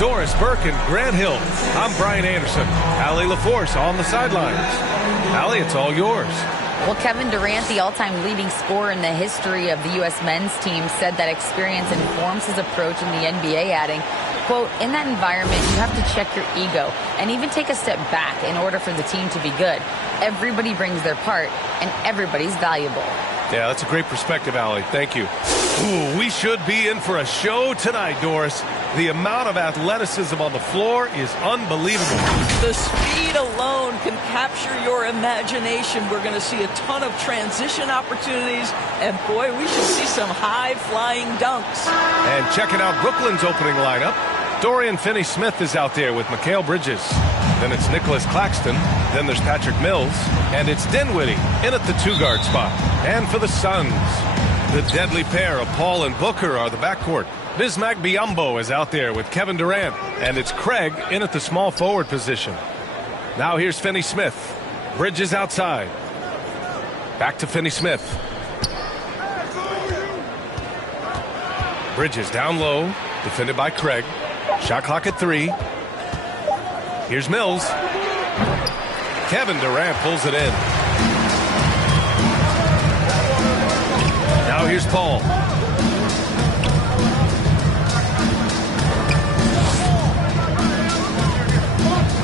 Doris Burke and Grant Hill. I'm Brian Anderson. Allie LaForce on the sidelines. Allie, it's all yours. Well, Kevin Durant, the all-time leading scorer in the history of the U.S. men's team, said that experience informs his approach in the NBA, adding, quote, in that environment, you have to check your ego and even take a step back in order for the team to be good. Everybody brings their part, and everybody's valuable. Yeah, that's a great perspective, Allie. Thank you. Ooh, we should be in for a show tonight, Doris. The amount of athleticism on the floor is unbelievable. The speed alone can capture your imagination. We're going to see a ton of transition opportunities, and boy, we should see some high-flying dunks. And checking out Brooklyn's opening lineup, Dorian Finney-Smith is out there with Mikal Bridges. Then it's Nicholas Claxton. Then there's Patrick Mills. And it's Dinwiddie in at the two-guard spot. And for the Suns, the deadly pair of Paul and Booker are the backcourt. Bismack Biyombo is out there with Kevin Durant. And it's Craig in at the small forward position. Now here's Finney-Smith. Bridges outside. Back to Finney-Smith. Bridges down low. Defended by Craig. Shot clock at 3. Here's Mills. Kevin Durant pulls it in. Now here's Paul.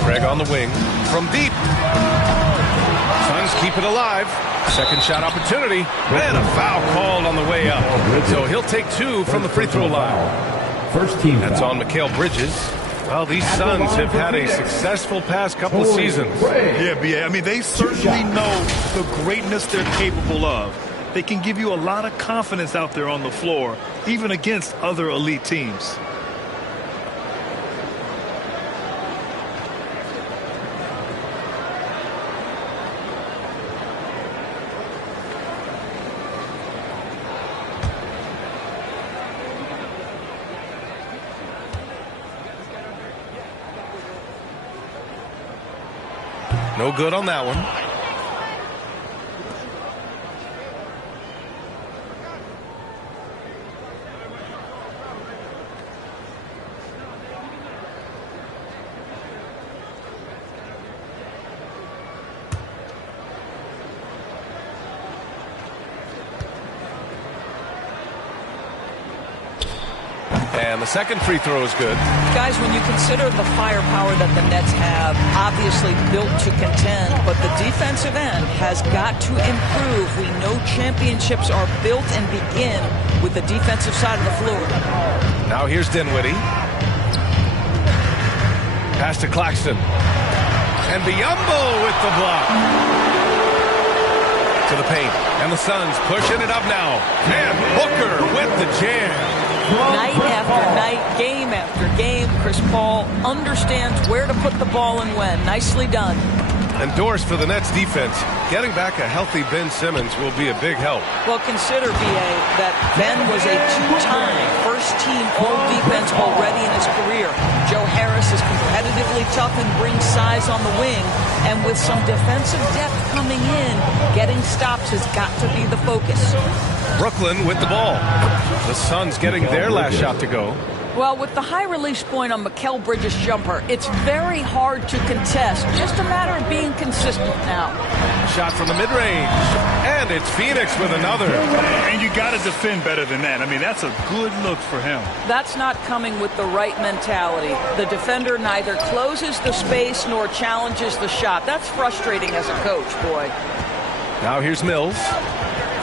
Craig on the wing. From deep. Suns keep it alive. Second shot opportunity. And a foul called on the way up. So he'll take 2 from the free throw line. First team. That's on Mikal Bridges. Well, these Suns have had a successful past couple of seasons. Yeah, B.A. I mean, they certainly know the greatness they're capable of. They can give you a lot of confidence out there on the floor, even against other elite teams. No good on that one. And the second free throw is good. Guys, when you consider the firepower that the Nets have, obviously built to contend, but the defensive end has got to improve. We know championships are built and begin with the defensive side of the floor. Now here's Dinwiddie. Pass to Claxton. And Biyombo with the block. To the paint. And the Suns pushing it up now. And Booker with the jam. Night after night, game after game, Chris Paul understands where to put the ball and when. Nicely done. And Doris, for the Nets defense, getting back a healthy Ben Simmons will be a big help. Well, consider, B.A., that Ben was a 2-time first-team all-defense already in his career. Joe Harris is competitively tough and brings size on the wing. And with some defensive depth coming in, getting stops has got to be the focus. Brooklyn with the ball. The Suns getting their last shot to go. Well, with the high release point on Mikal Bridges' jumper, it's very hard to contest. Just a matter of being consistent now. Shot from the mid-range. And it's Phoenix with another. And you got to defend better than that. I mean, that's a good look for him. That's not coming with the right mentality. The defender neither closes the space nor challenges the shot. That's frustrating as a coach, boy. Now here's Mills.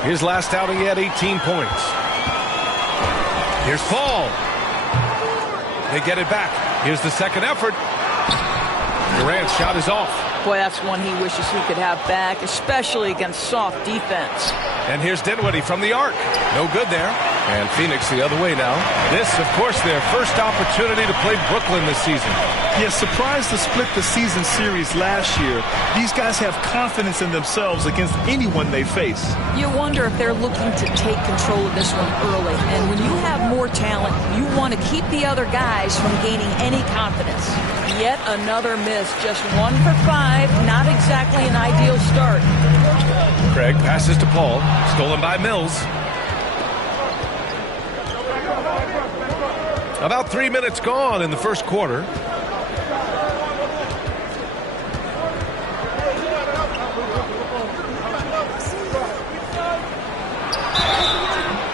His last outing, he had 18 points. Here's Paul. They get it back. Here's the second effort. Durant's shot is off. Boy, that's one he wishes he could have back, especially against soft defense. And here's Dinwiddie from the arc. No good there. And Phoenix the other way now. This, of course, their first opportunity to play Brooklyn this season. Yeah, surprised to split the season series last year. These guys have confidence in themselves against anyone they face. You wonder if they're looking to take control of this one early. And when you have more talent, you want to keep the other guys from gaining any confidence. Yet another miss, just 1 for 5. Not exactly an ideal start. Craig passes to Paul, stolen by Mills. About 3 minutes gone in the first quarter.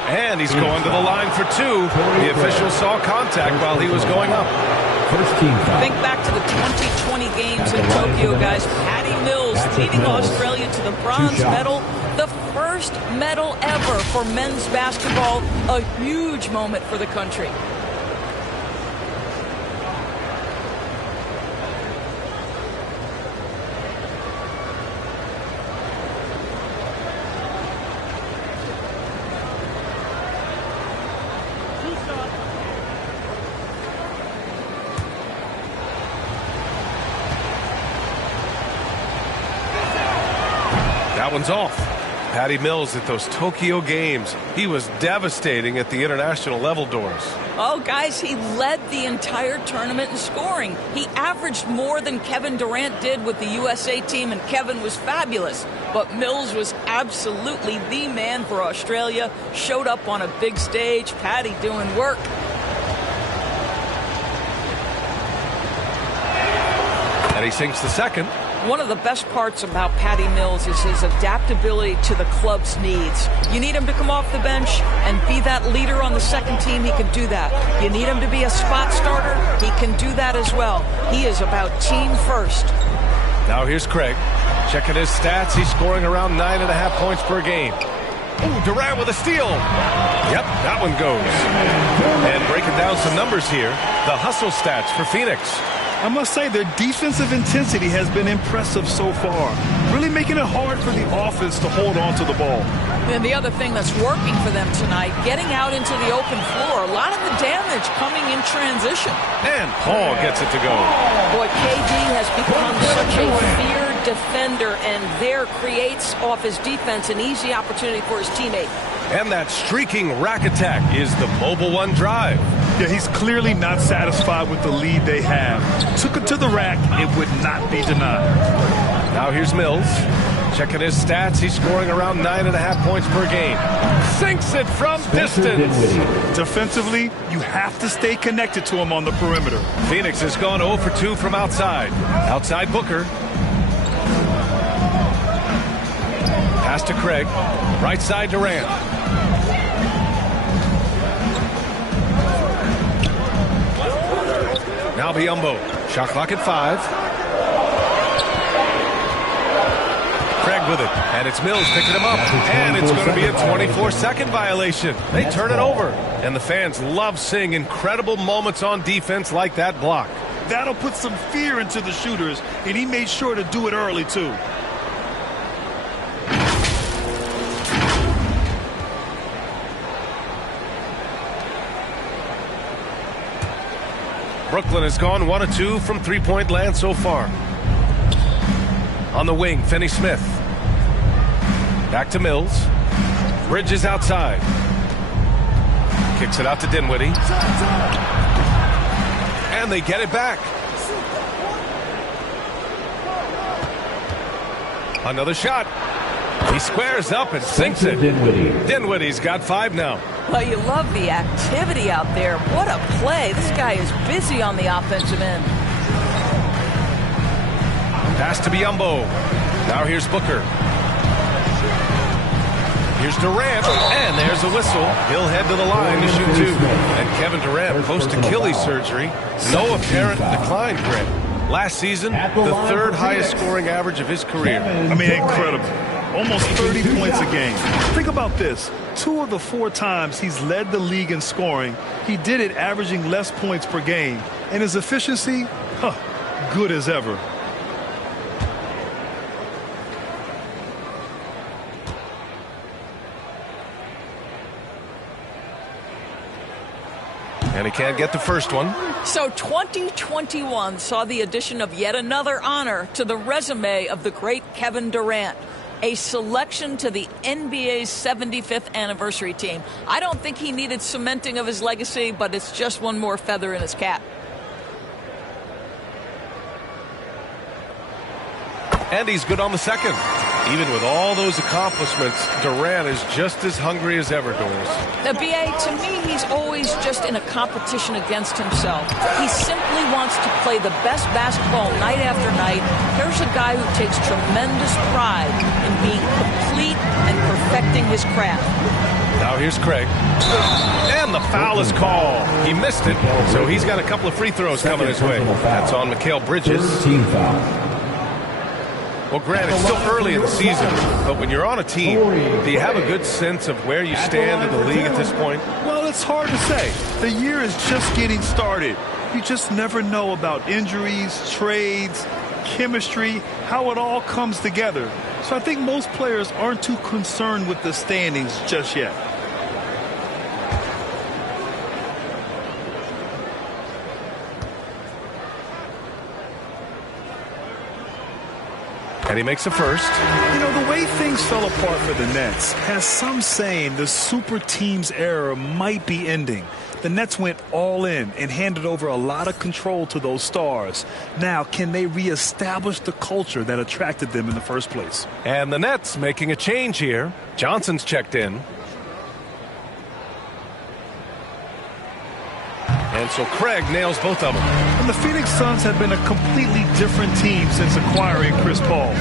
And he's going to the line for two. The official saw contact while he was going up. Think back to the 2020 games in Tokyo, guys. Patty Mills leading Australia to the bronze medal. The first medal ever for men's basketball. A huge moment for the country. That one's off. Patty Mills at those Tokyo games. He was devastating at the international level, Doris. Oh, guys, he led the entire tournament in scoring. He averaged more than Kevin Durant did with the USA team, and Kevin was fabulous. But Mills was absolutely the man for Australia. Showed up on a big stage. Patty doing work. And he sinks the second. One of the best parts about Patty Mills is his adaptability to the club's needs. You need him to come off the bench and be that leader on the second team, he can do that. You need him to be a spot starter, he can do that as well. He is about team first. Now here's Craig. Checking his stats, he's scoring around 9.5 points per game. Ooh, Durant with a steal. Yep, that one goes. And breaking down some numbers here, the hustle stats for Phoenix. I must say their defensive intensity has been impressive so far, really making it hard for the offense to hold on to the ball. And the other thing that's working for them tonight, getting out into the open floor, a lot of the damage coming in transition. And Paul gets it to go. Boy, KD has become such a feared defender, and there creates off his defense an easy opportunity for his teammate. And that streaking rack attack is the Mobile One drive. Yeah, he's clearly not satisfied with the lead they have. Took it to the rack, it would not be denied. Now here's Mills. Checking his stats, he's scoring around 9.5 points per game. Sinks it from distance. Defensively, you have to stay connected to him on the perimeter. Phoenix has gone 0 for 2 from outside. Outside Booker. Pass to Craig. Right side Durant. Now Biyombo. Shot clock at 5. Craig with it. And it's Mills picking him up. And it's going to be a 24-second violation. They turn it over. And the fans love seeing incredible moments on defense like that block. That'll put some fear into the shooters, and he made sure to do it early, too. Brooklyn has gone 1 of 2 from three-point land so far. On the wing, Finney Smith. Back to Mills. Bridges outside. Kicks it out to Dinwiddie. And they get it back. Another shot. He squares up and sinks it. Dinwiddie's got 5 now. Well, you love the activity out there. What a play. This guy is busy on the offensive end. Pass to Biyombo. Now here's Booker. Here's Durant, and there's a whistle. He'll head to the line to shoot 2. And Kevin Durant, post-Achilles surgery, no apparent decline, Greg. Last season, the 3rd highest scoring average of his career. I mean, incredible. Almost 30 points a game. Think about this. 2 of the 4 times he's led the league in scoring, he did it averaging less points per game. And his efficiency, good as ever. And he can't get the first one. So 2021 saw the addition of yet another honor to the resume of the great Kevin Durant. A selection to the NBA's 75th anniversary team. I don't think he needed cementing of his legacy, but it's just one more feather in his cap. And he's good on the second. Even with all those accomplishments, Durant is just as hungry as ever, Doris. Now, B.A., to me, he's always just in a competition against himself. He simply wants to play the best basketball night after night. Here's a guy who takes tremendous pride in being complete and perfecting his craft. Now here's Craig. And the foul is called. He missed it, so he's got a couple of free throws coming his way. That's on Mikal Bridges. Team foul. Well, Grant, it's still early in the season, but when you're on a team, do you have a good sense of where you stand in the league at this point? Well, it's hard to say. The year is just getting started. You just never know about injuries, trades, chemistry, how it all comes together. So I think most players aren't too concerned with the standings just yet. And he makes a first. You know, the way things fell apart for the Nets has some saying the super team's era might be ending. The Nets went all in and handed over a lot of control to those stars. Now, can they reestablish the culture that attracted them in the first place? And the Nets making a change here. Johnson's checked in. And so Craig nails both of them. And the Phoenix Suns have been a completely different team since acquiring Chris Paul.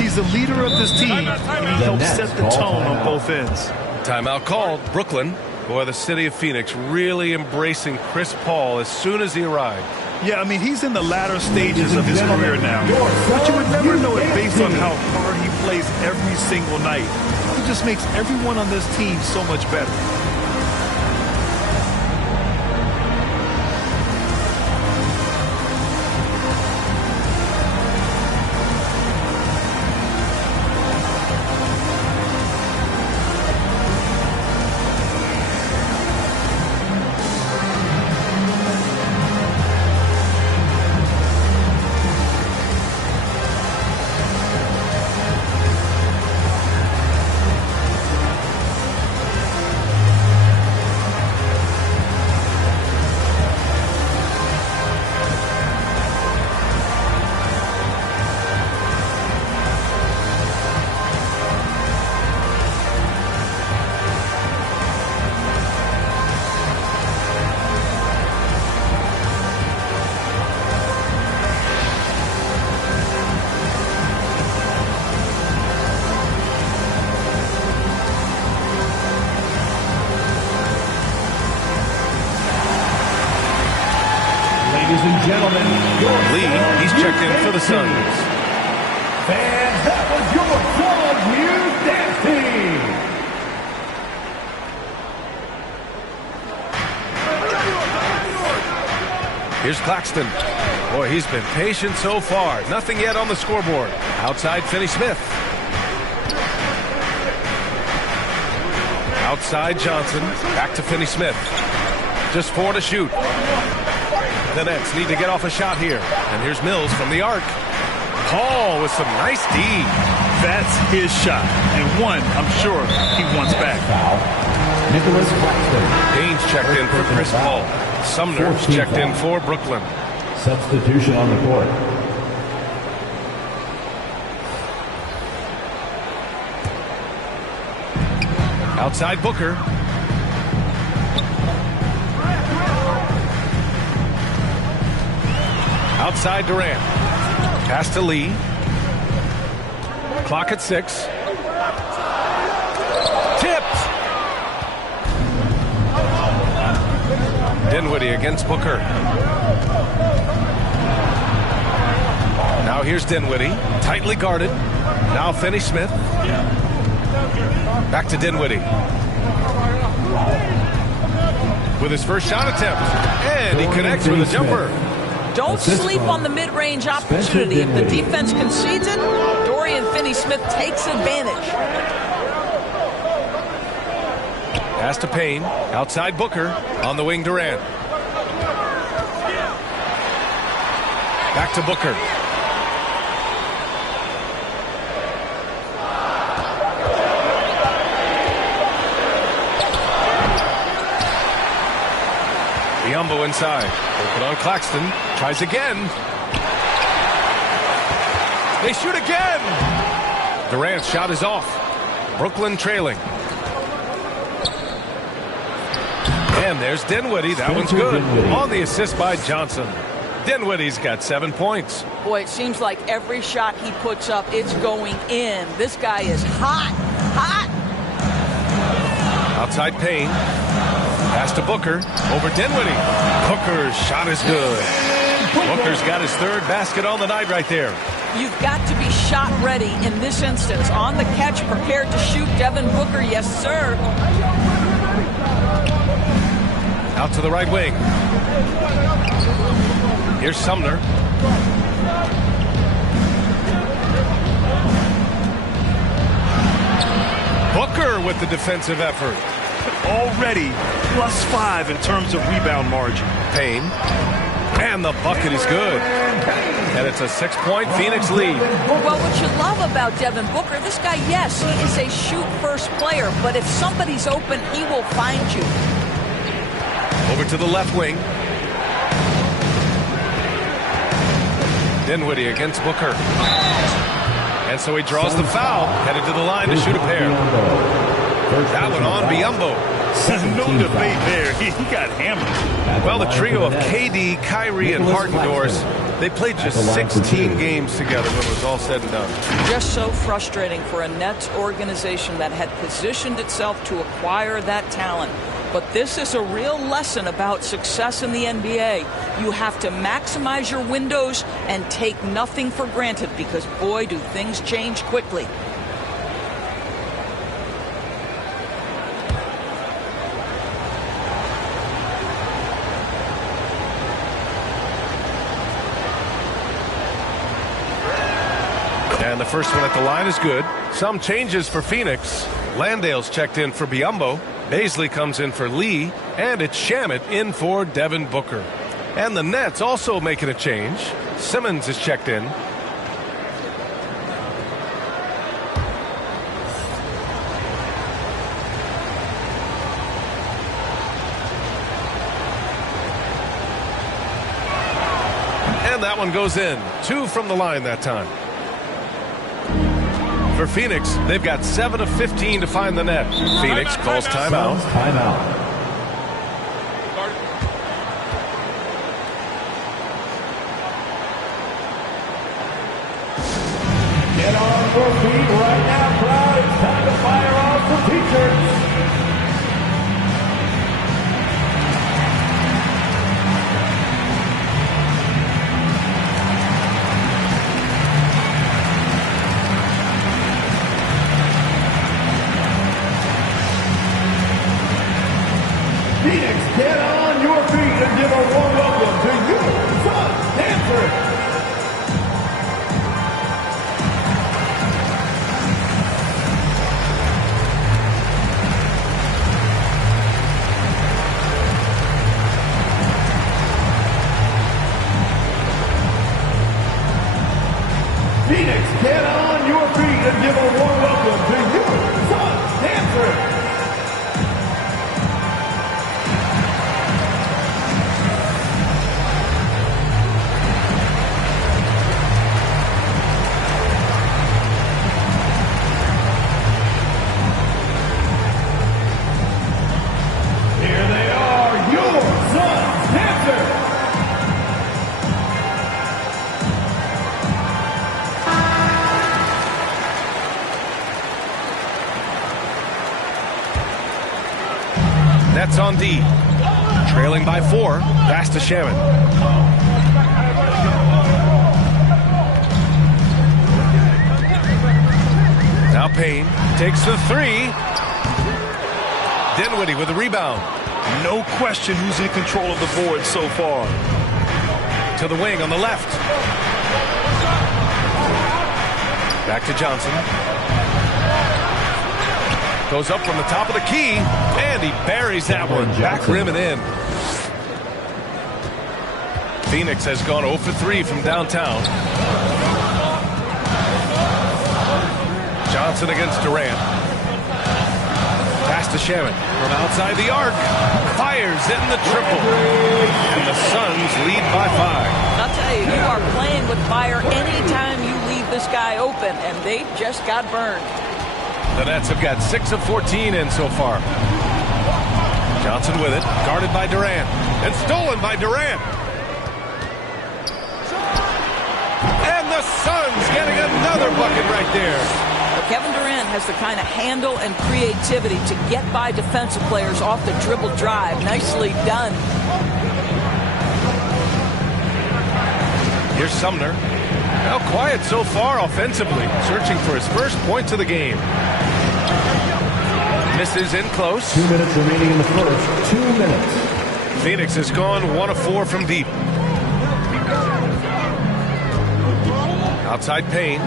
He's the leader of this team, and he helps set the tone on both ends. Timeout called. Brooklyn. Boy, the city of Phoenix really embracing Chris Paul as soon as he arrived. Yeah, I mean, he's in the latter stages of his career now. But you would never know it based on how hard he plays every single night. He just makes everyone on this team so much better. Ladies and gentlemen, Lee, he's checked in for the Suns. Fans, that was your Club News Dance Team. Here's Claxton. Boy, he's been patient so far. Nothing yet on the scoreboard. Outside, Finney Smith. Outside, Johnson. Back to Finney Smith. Just 4 to shoot. The Nets need to get off a shot here. And here's Mills from the arc. Paul with some nice D. That's his shot. And one, I'm sure, he wants back. Nicholas Claxton. Haynes checked in for Chris Paul. Sumner's checked in for Brooklyn. Substitution on the court. Outside Booker. Outside Durant. Pass to Lee. Clock at 6. Tipped. Dinwiddie against Booker. Now here's Dinwiddie. Tightly guarded. Now Finney Smith. Back to Dinwiddie. With his first shot attempt. And he connects with a jumper. Don't sleep on the mid-range opportunity. If the defense concedes it, Dorian Finney-Smith takes advantage. Pass to Payne. Outside Booker. On the wing, Durant. Back to Booker. Biombo inside. Open on Claxton. Tries again. They shoot again. Durant's shot is off. Brooklyn trailing. And there's Dinwiddie. That one's good. On the assist by Johnson. Dinwiddie's got 7 points. Boy, it seems like every shot he puts up, it's going in. This guy is hot. Outside Payne. Pass to Booker. Over Dinwiddie. Booker's shot is good. Booker's got his third basket on the night right there. You've got to be shot ready in this instance. On the catch, prepared to shoot. Devin Booker, yes, sir. Out to the right wing. Here's Sumner. Booker with the defensive effort. Already +5 in terms of rebound margin. Payne. And the bucket is good. And it's a 6-point Phoenix lead. Well, what you love about Devin Booker, this guy, yes, he is a shoot-first player, but if somebody's open, he will find you. Over to the left wing. Dinwiddie against Booker. And so he draws the foul, headed to the line to shoot a pair. That one on Biyombo. No debate there. He got hammered. Well, the trio of KD, Kyrie, and Hartendorf, they played just 16 games together when it was all said and done. Just so frustrating for a Nets organization that had positioned itself to acquire that talent. But this is a real lesson about success in the NBA. You have to maximize your windows and take nothing for granted because, boy, do things change quickly. And the first one at the line is good. Some changes for Phoenix. Landale's checked in for Biyombo. Baisley comes in for Lee. And it's Shamet in for Devin Booker. And the Nets also making a change. Simmons is checked in. And that one goes in. 2 from the line that time. For Phoenix, they've got 7 of 15 to find the net. Phoenix calls timeout. Get on your feet right now, crowd. It's time to fire off the teachers. Phoenix, get on your feet and give a warm welcome to your SUNS dancers. Phoenix, get on your feet and give a warm welcome to your SUNS dancers. Here they are, your SUNS dancers. Nets on D. Trailing by 4. Pass to Shamet. Now Payne takes the 3. Dinwiddie with the rebound. No question who's in control of the board so far. To the wing on the left. Back to Johnson. Goes up from the top of the key, and he buries that one. Back rim and in. Phoenix has gone 0 for 3 from downtown. Johnson against Durant. Pass to Shamet from outside the arc. Fires in the triple. And the Suns lead by 5. I'll tell you, you are playing with fire anytime you leave the this guy open, and they just got burned. The Nets have got 6 of 14 in so far. Johnson with it, guarded by Durant, and stolen by Durant. And the Suns getting another bucket right there. Well, Kevin Durant has the kind of handle and creativity to get by defensive players off the dribble drive. Nicely done. Here's Sumner. Now quiet so far offensively, searching for his first points of the game. Misses in close. 2 minutes remaining in the first. 2 minutes. Phoenix has gone 1 of 4 from deep. Outside Payne.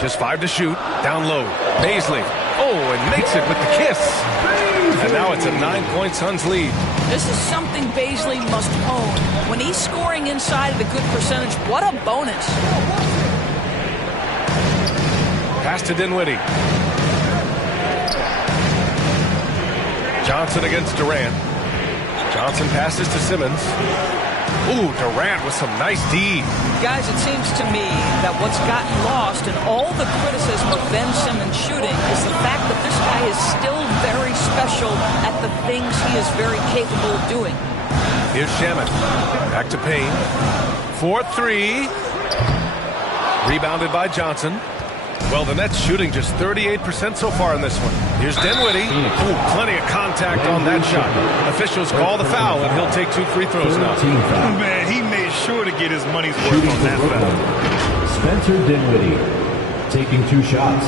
Just 5 to shoot. Down low. Baisley. Oh, and makes it with the kiss. And now it's a 9-point Suns lead. This is something Baisley must own. When he's scoring inside at a good percentage, what a bonus. Pass to Dinwiddie. Johnson against Durant. Johnson passes to Simmons. Ooh, Durant with some nice D. Guys, it seems to me that what's gotten lost in all the criticism of Ben Simmons shooting is the fact that this guy is still very special at the things he is very capable of doing. Here's Shamet. Back to Payne. 4-3. Rebounded by Johnson. Well, the Nets shooting just 38% so far in this one. Here's Dinwiddie. Ooh, plenty of contact on that shot. Officials call the foul, and he'll take 2 free throws now. Man, he made sure to get his money's worth on that foul. Spencer Dinwiddie taking 2 shots.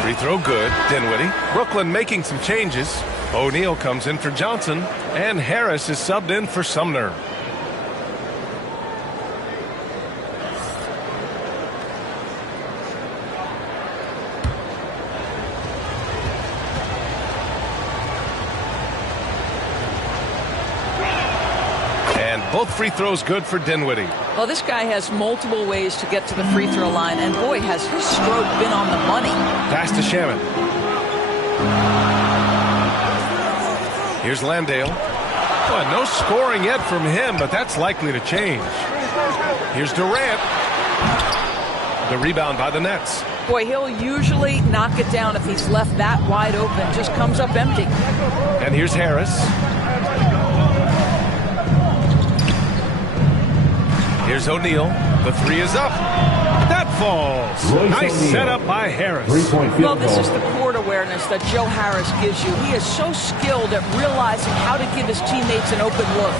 Free throw good. Dinwiddie. Brooklyn making some changes. O'Neal comes in for Johnson, and Harris is subbed in for Sumner. And both free throws good for Dinwiddie. Well, this guy has multiple ways to get to the free throw line, and boy, has his stroke been on the money. Pass to Shamet. Here's Landale. Well, no scoring yet from him, but that's likely to change. Here's Durant. The rebound by the Nets. Boy, he'll usually knock it down if he's left that wide open. Just comes up empty. And here's Harris. Here's O'Neal. The 3 is up. That falls. Nice setup by Harris. Well, this is the court awareness that Joe Harris gives you. He is so skilled at realizing how to give his teammates an open look.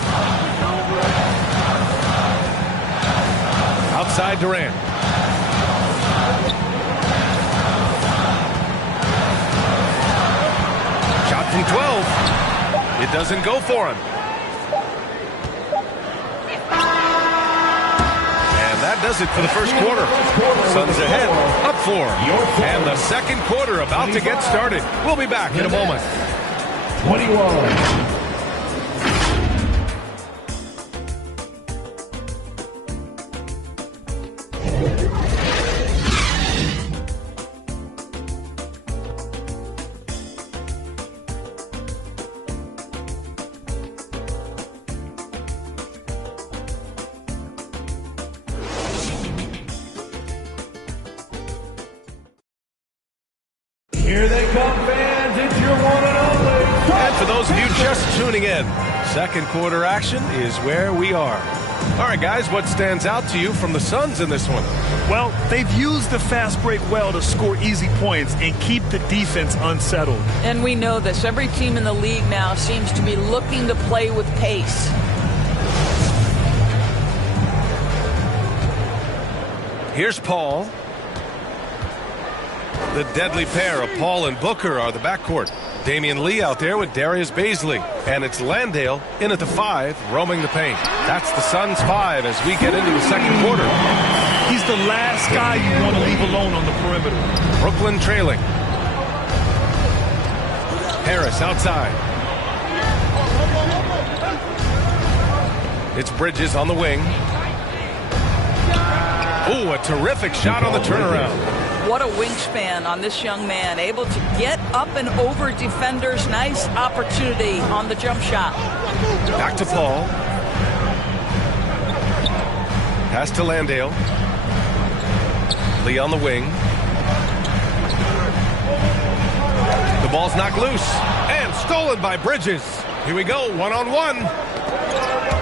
Outside Durant. Shot from 12. It doesn't go for him. That does it for the first quarter. Suns ahead, up 4. And the second quarter about to get started. We'll be back in a moment. 21. Here they come, fans. It's your one and only. And for those of you just tuning in, second quarter action is where we are. All right, guys, what stands out to you from the Suns in this one? Well, they've used the fast break well to score easy points and keep the defense unsettled. And we know this. Every team in the league now seems to be looking to play with pace. Here's Paul. The deadly pair of Paul and Booker are the backcourt. Damian Lee out there with Darius Baisley. And it's Landale in at the 5, roaming the paint. That's the Suns 5 as we get into the second quarter. He's the last guy you want to leave alone on the perimeter. Brooklyn trailing. Harris outside. It's Bridges on the wing. Ooh, a terrific shot on the turnaround. What a wingspan on this young man. Able to get up and over defenders. Nice opportunity on the jump shot. Back to Paul. Pass to Landale. Lee on the wing. The ball's knocked loose and stolen by Bridges. Here we go, one-on-one.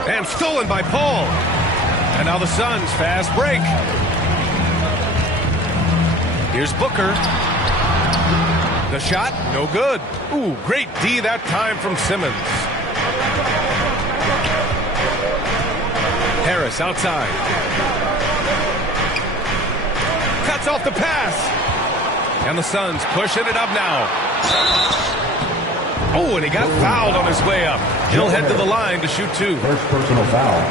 And stolen by Paul. And now the Suns fast break. Here's Booker. The shot, no good. Ooh, great D that time from Simmons. Harris outside. Cuts off the pass. And the Suns pushing it up now. Oh, and he got fouled on his way up. He'll head to the line to shoot two. First personal foul.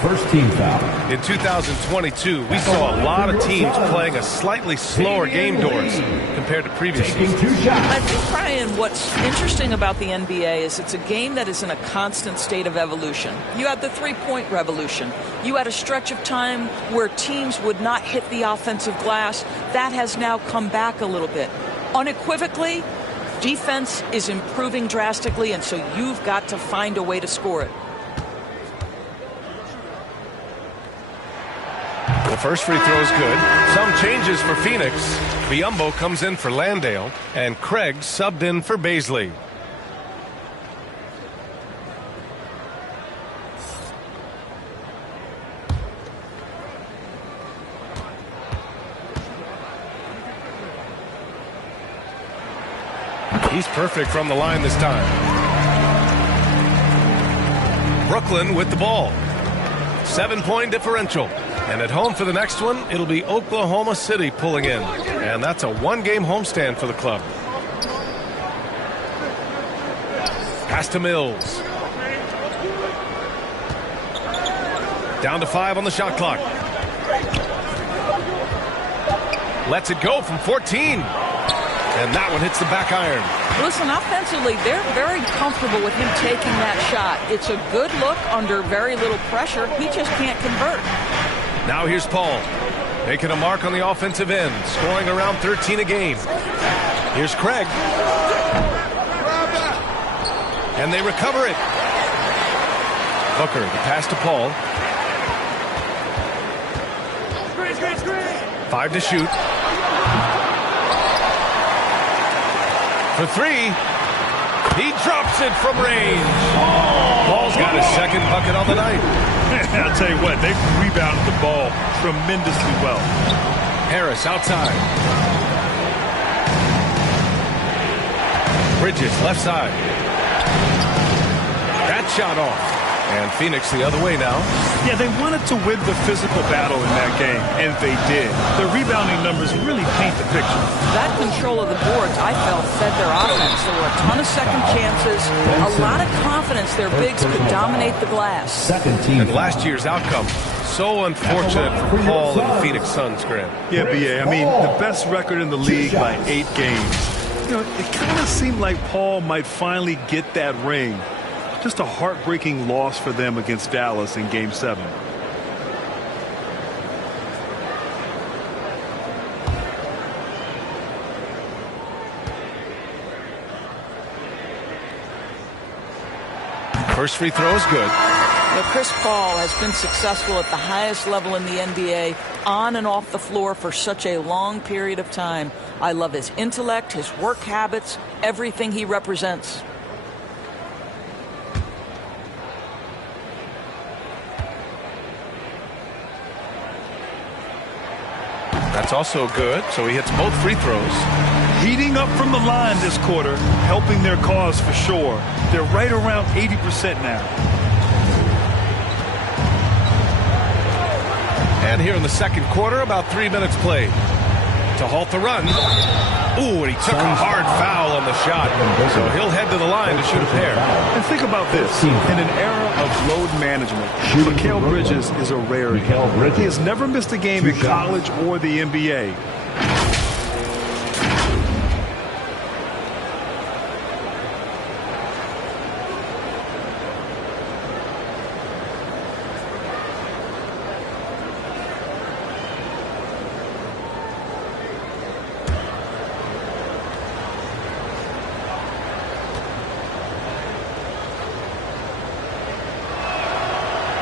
First team foul. In 2022, we saw a lot of teams playing a slightly slower game doors compared to previous seasons. I think, Brian, what's interesting about the NBA is it's a game that is in a constant state of evolution. You had the three-point revolution. You had a stretch of time where teams would not hit the offensive glass. That has now come back a little bit. Unequivocally, defense is improving drastically, and so you've got to find a way to score it. The first free throw is good. Some changes for Phoenix. Biyombo comes in for Landale, and Craig subbed in for Baisley. He's perfect from the line this time. Brooklyn with the ball. 7-point differential. And at home for the next one, it'll be Oklahoma City pulling in. And that's a one-game homestand for the club. Pass to Mills. Down to 5 on the shot clock. Lets it go from 14. And that one hits the back iron. Listen, offensively, they're very comfortable with him taking that shot. It's a good look under very little pressure. He just can't convert. Now here's Paul, making a mark on the offensive end, scoring around 13 a game. Here's Craig. And they recover it. Booker, the pass to Paul. 5 to shoot. For 3. He drops it from range. Paul's got his second bucket on the night. I'll tell you what, they've rebounded the ball tremendously well. Harris outside. Bridges left side. That shot off. And Phoenix the other way now. Yeah, they wanted to win the physical battle in that game, and they did. The rebounding numbers really paint the picture. That control of the boards, I felt, fed their offense. There were a ton of second chances, a lot of confidence their bigs could dominate the glass. Second team. And last year's outcome, so unfortunate for Paul and the Phoenix Suns, Grant. Yeah, BA, I mean, the best record in the league by 8 games. You know, it kind of seemed like Paul might finally get that ring. Just a heartbreaking loss for them against Dallas in Game 7. First free throw is good. Now, Chris Paul has been successful at the highest level in the NBA, on and off the floor for such a long period of time. I love his intellect, his work habits, everything he represents. That's also good, so he hits both free throws. Heating up from the line this quarter, helping their cause for sure. They're right around 80% now. And here in the second quarter, about 3 minutes played. to halt the run. Ooh, and he took a hard foul on the shot. So he'll head to the line to shoot a pair. And think about this. In an era of load management, Mikal Bridges is a rarity. He has never missed a game in college or the NBA.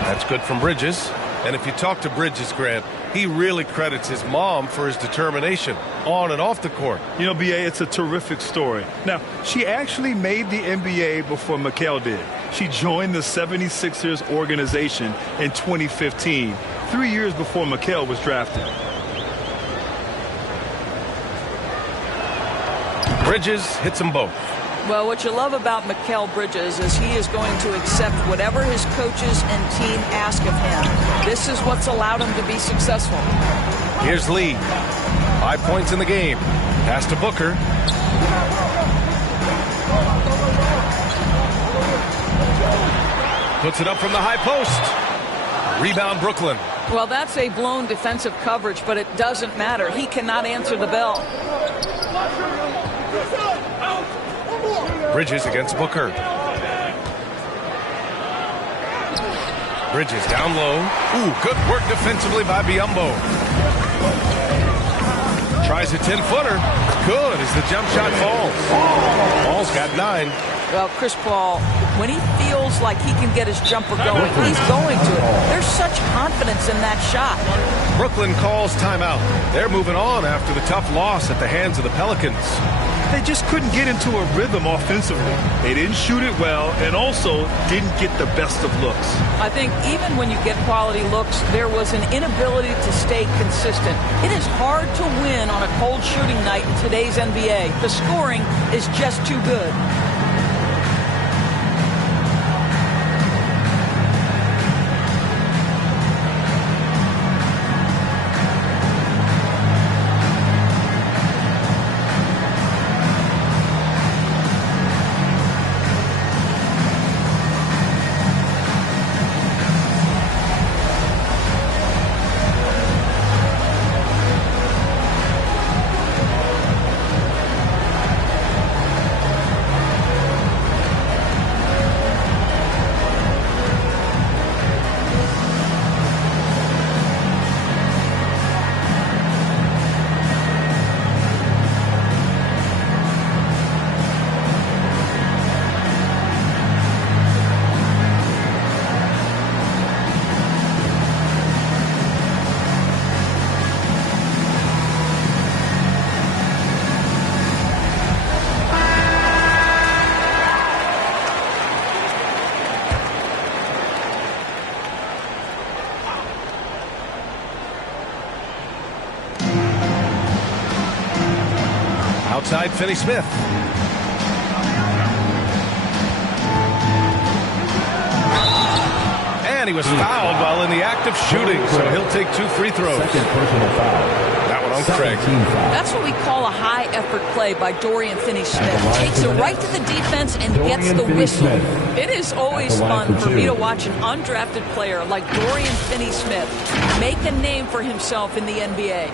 That's good from Bridges. And if you talk to Bridges, Grant, he really credits his mom for his determination on and off the court. You know, B.A., it's a terrific story. Now, she actually made the NBA before Mikal did. She joined the 76ers organization in 2015, 3 years before Mikal was drafted. Bridges hits them both. Well, what you love about Mikal Bridges is he is going to accept whatever his coaches and team ask of him. This is what's allowed him to be successful. Here's Lee. 5 points in the game. Pass to Booker. Puts it up from the high post. Rebound Brooklyn. Well, that's a blown defensive coverage, but it doesn't matter. He cannot answer the bell. Bridges against Booker. Bridges down low. Ooh, good work defensively by Biyombo. Tries a 10-footer. Good as the jump shot falls. Paul's got 9. Well, Chris Paul, when he feels like he can get his jumper going, he's going to it. There's such confidence in that shot. Brooklyn calls timeout. They're moving on after the tough loss at the hands of the Pelicans. They just couldn't get into a rhythm offensively. They didn't shoot it well and also didn't get the best of looks. I think even when you get quality looks, there was an inability to stay consistent. It is hard to win on a cold shooting night in today's NBA. The scoring is just too good. Outside, Finney-Smith. And he was fouled while in the act of shooting, so he'll take 2 free throws. Second personal foul. That one on Craig. That's what we call a high-effort play by Dorian Finney-Smith. Takes it right to the defense and gets the whistle. It is always fun for me to watch an undrafted player like Dorian Finney-Smith make a name for himself in the NBA.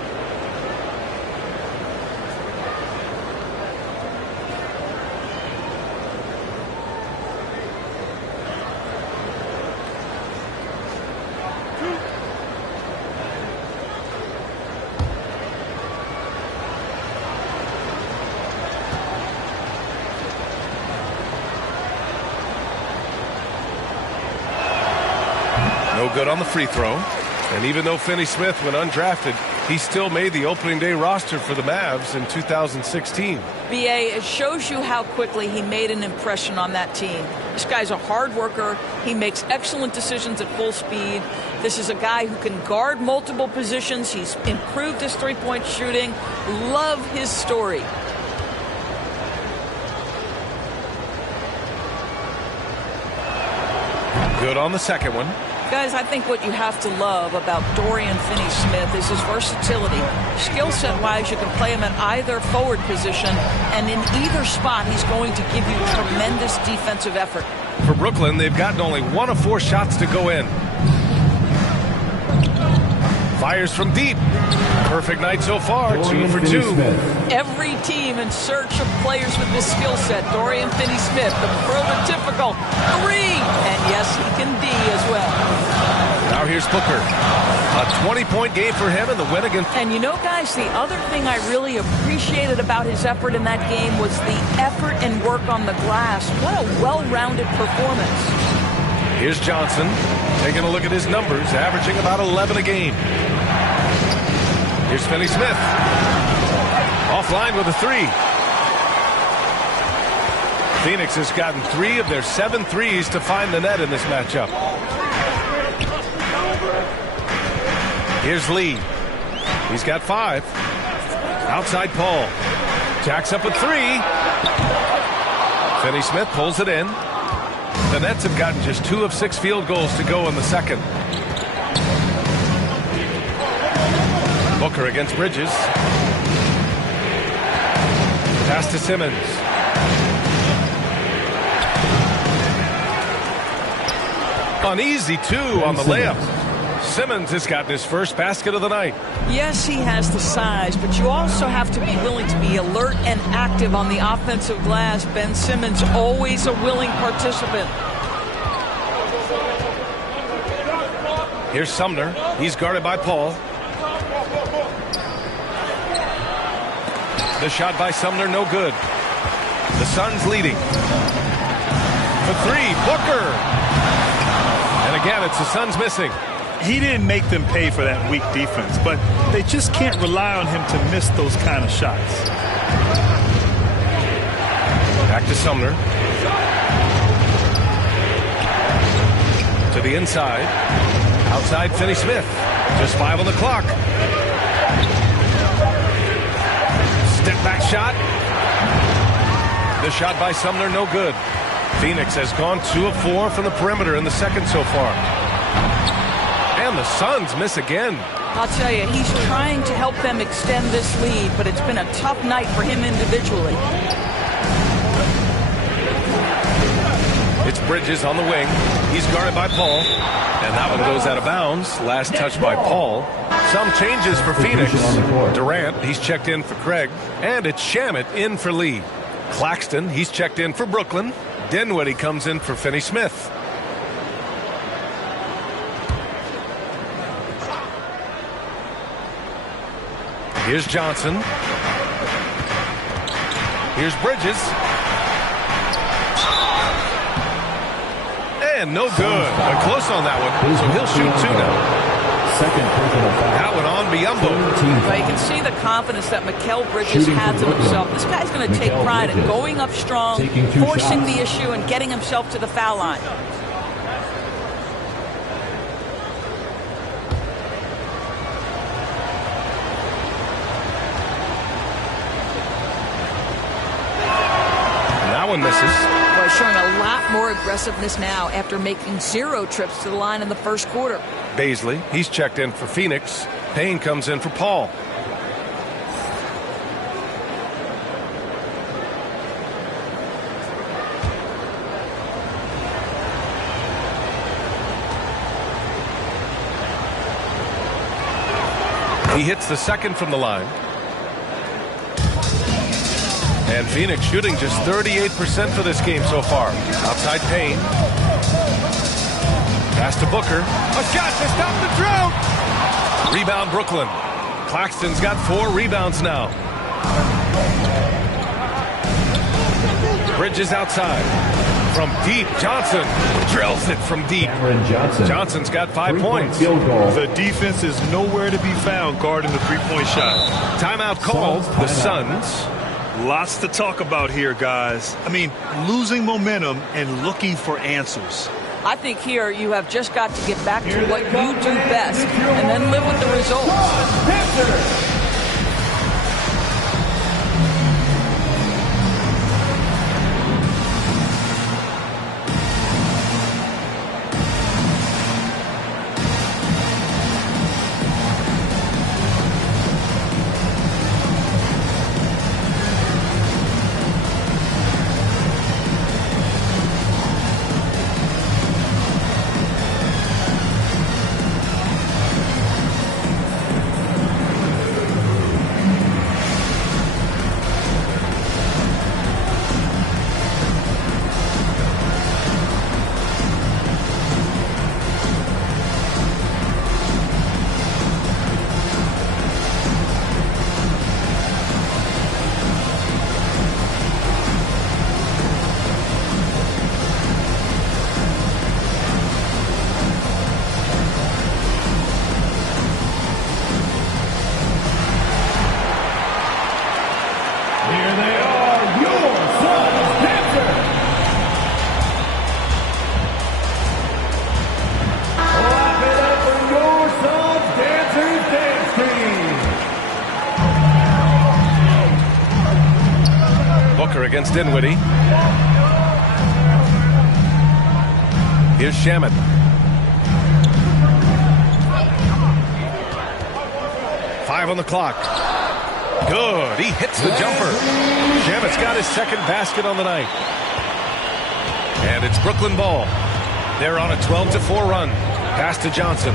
No good on the free throw. And even though Finney-Smith went undrafted, he still made the opening day roster for the Mavs in 2016. BA, it shows you how quickly he made an impression on that team. This guy's a hard worker. He makes excellent decisions at full speed. This is a guy who can guard multiple positions. He's improved his three-point shooting. Love his story. Good on the second one. Guys, I think what you have to love about Dorian Finney-Smith is his versatility. Skill set-wise, you can play him at either forward position, and in either spot, he's going to give you tremendous defensive effort. For Brooklyn, they've gotten only 1 of 4 shots to go in. Fires from deep. Perfect night so far, 2 for 2. Every team in search of players with this skill set. Dorian Finney-Smith, the prototypical 3. And yes, he can D as well. Now here's Booker. A 20-point game for him in the win against... And you know, guys, the other thing I really appreciated about his effort in that game was the effort and work on the glass. What a well-rounded performance. Here's Johnson, taking a look at his numbers, averaging about 11 a game. Here's Finney-Smith. Offline with a 3. Phoenix has gotten 3 of their 7 threes to find the net in this matchup. Here's Lee. He's got 5. Outside Paul. Jacks up a 3. Finney-Smith pulls it in. The Nets have gotten just 2 of 6 field goals to go in the second. Booker against Bridges. Pass to Simmons. An easy 2 on the layup. Simmons has gotten his first basket of the night. Yes, he has the size, but you also have to be willing to be alert and active on the offensive glass. Ben Simmons, always a willing participant. Here's Sumner. He's guarded by Paul. The shot by Sumner, no good. The Suns leading. For 3, Booker. And again, it's the Suns missing. He didn't make them pay for that weak defense, but they just can't rely on him to miss those kind of shots. Back to Sumner. To the inside. Outside Finney-Smith. Just 5 on the clock. Step back shot. The shot by Sumner, no good. Phoenix has gone 2 of 4 from the perimeter in the second so far. And the Suns miss again. I'll tell you, he's trying to help them extend this lead, but it's been a tough night for him individually. It's Bridges on the wing. He's guarded by Paul. And that one goes out of bounds. Last touch by Paul. Some changes for Phoenix. Durant, he's checked in for Craig. And it's Shamet in for Lee. Claxton, he's checked in for Brooklyn. Dinwiddie comes in for Finney-Smith. Here's Johnson. Here's Bridges. And no good. But close on that one. So he'll shoot 2 now. That one on Biyombo. Well, you can see the confidence that Mikal Bridges has in himself. This guy's going to take pride in going up strong, forcing the issue, and getting himself to the foul line. That one misses. Well, showing a lot more aggressiveness now after making 0 trips to the line in the first quarter. Baisley, he's checked in for Phoenix. Payne comes in for Paul. He hits the second from the line. And Phoenix shooting just 38% for this game so far. Outside Payne. Pass to Booker. A shot to stop the drought. Rebound Brooklyn. Claxton's got 4 rebounds now. Bridges outside. From deep, Johnson drills it from deep. Johnson's got 5 points. The defense is nowhere to be found guarding the three-point shot. Timeout called. The Suns. Lots to talk about here, guys. I mean, losing momentum and looking for answers. I think here you have just got to get back to what you do best and then live with the results. against Dinwiddie. Here's Shamet. Five on the clock. Good. He hits the jumper. Shamet's got his second basket on the night. And it's Brooklyn ball. They're on a 12-4 run. Pass to Johnson.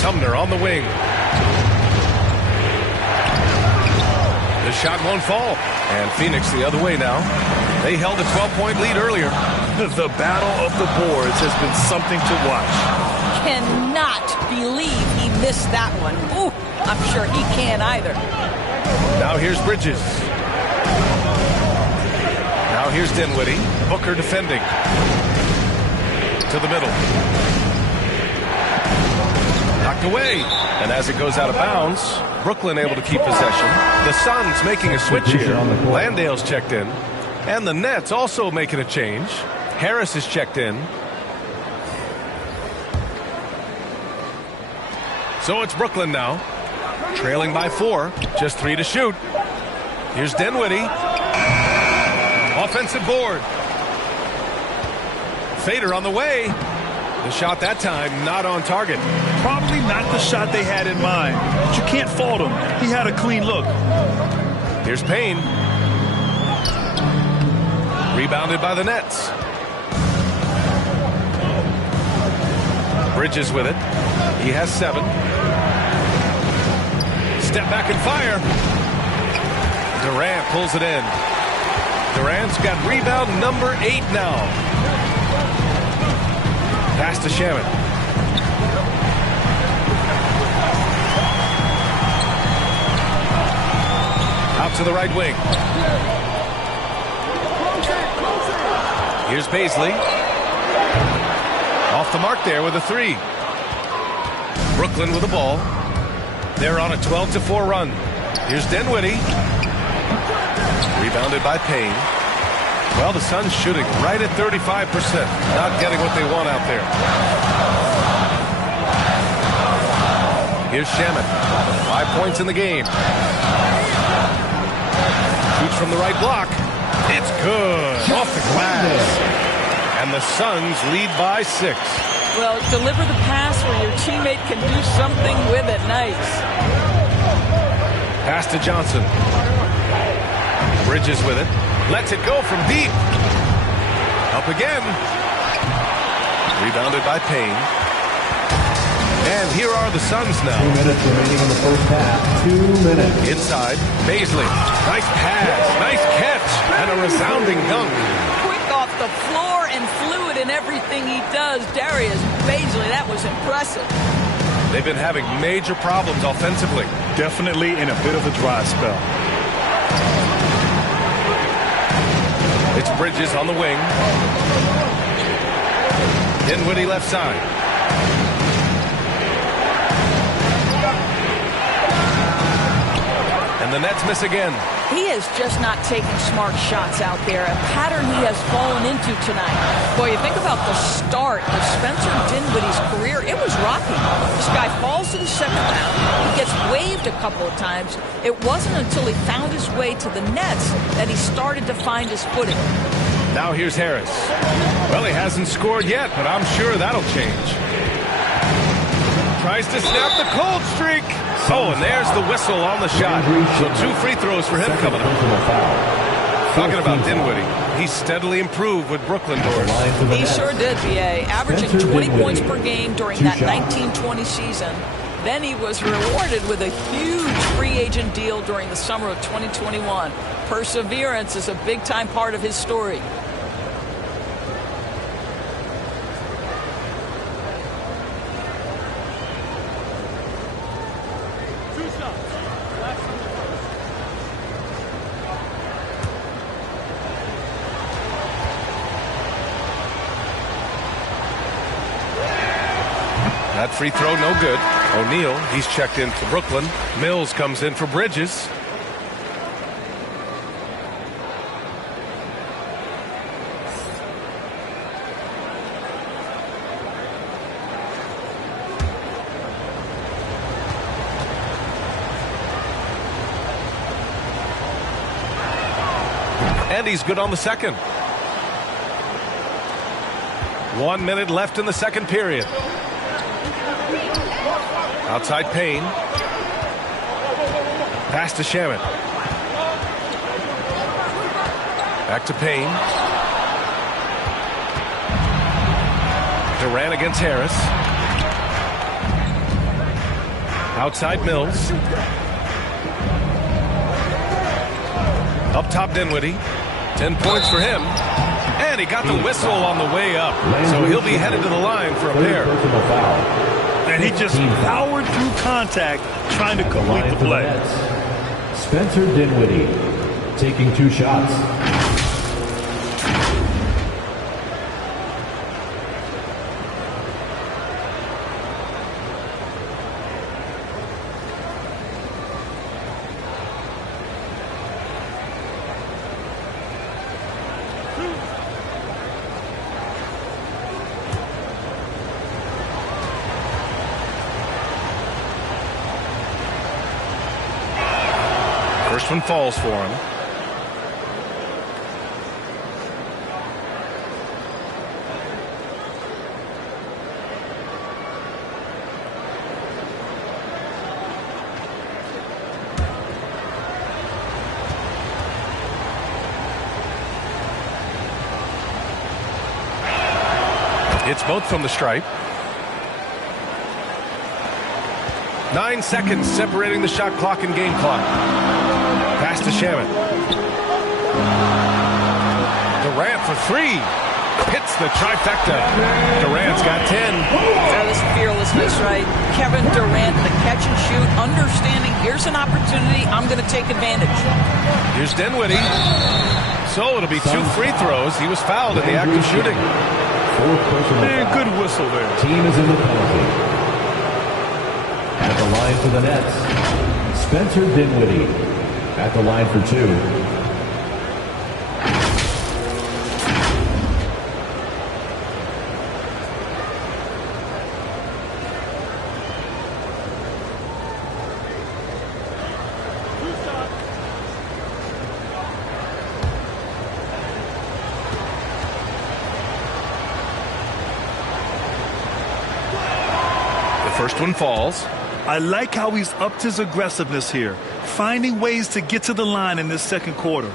Sumner on the wing. The shot won't fall. And Phoenix the other way now. They held a 12-point lead earlier. The battle of the boards has been something to watch. Cannot believe he missed that one. Ooh, I'm sure he can't either. Now here's Bridges. Now here's Dinwiddie. Booker defending. To the middle. Knocked away. And as it goes out of bounds, Brooklyn able to keep possession. The Suns making a switch here. Landale's checked in. And the Nets also making a change. Harris is checked in. So it's Brooklyn now. Trailing by 4. Just 3 to shoot. Here's Dinwiddie. Offensive board. Fader on the way. The shot that time not on target. Probably not the shot they had in mind, but you can't fault him. He had a clean look. Here's Payne. Rebounded by the Nets. Bridges with it. He has 7. Step back and fire. Durant pulls it in. Durant's got rebound number 8 now. Pass to Shamet. Out to the right wing. Here's Paisley. Off the mark there with a 3. Brooklyn with the ball. They're on a 12-4 run. Here's Dinwiddie. Rebounded by Payne. Well, the Suns shooting right at 35%. Not getting what they want out there. Here's Shamet. 5 points in the game. Shoots from the right block. It's good. Off the glass. And the Suns lead by 6. Well, deliver the pass where your teammate can do something with it. Nice. Pass to Johnson. Bridges with it. Lets it go from deep. Up again. Rebounded by Payne. And here are the Suns now. 2 minutes remaining in the first half. 2 minutes. Inside. Paisley. Nice pass. Nice catch. And a resounding dunk. Quick off the floor and fluid in everything he does. Darius Paisley, that was impressive. They've been having major problems offensively. Definitely in a bit of a dry spell. It's Bridges on the wing. Dinwiddie left side. And the Nets miss again. He is just not taking smart shots out there, a pattern he has fallen into tonight. Boy, you think about the start of Spencer Dinwiddie's career, it was rocky. This guy falls to the second round. He gets waived a couple of times. It wasn't until he found his way to the Nets that he started to find his footing. Now here's Harris. Well, he hasn't scored yet, but I'm sure that'll change. Tries to snap the cold streak. Oh, and there's the whistle on the shot. So 2 free throws for him coming up. Talking about Dinwiddie, he steadily improved with Brooklyn doors. He sure did, B.A. Averaging 20 points per game during that 19-20 season. Then he was rewarded with a huge free agent deal during the summer of 2021. Perseverance is a big-time part of his story. That free throw, no good. O'Neal, he's checked in for Brooklyn. Mills comes in for Bridges. And he's good on the second. 1 minute left in the second period. Outside Payne. Pass to Shamit. Back to Payne. Durant against Harris. Outside Mills. Up top Dinwiddie. 10 points for him. And he got the whistle on the way up. So he'll be headed to the line for a pair. And he just powered through contact trying to complete the play. Spencer Dinwiddie taking 2 shots. First one falls for him. It's both from the stripe. 9 seconds separating the shot clock and game clock. Pass to Shamit. Durant for 3. Hits the trifecta. Durant's got 10. That is fearlessness, right? Kevin Durant, the catch and shoot, understanding here's an opportunity, I'm going to take advantage. Here's Dinwiddie. So it'll be 2 free throws. He was fouled in the act of shooting. And good whistle there. Team is in the penalty. At the line for the Nets, Spencer Dinwiddie. At the line for 2. First one falls. I like how he's upped his aggressiveness here, finding ways to get to the line in this second quarter.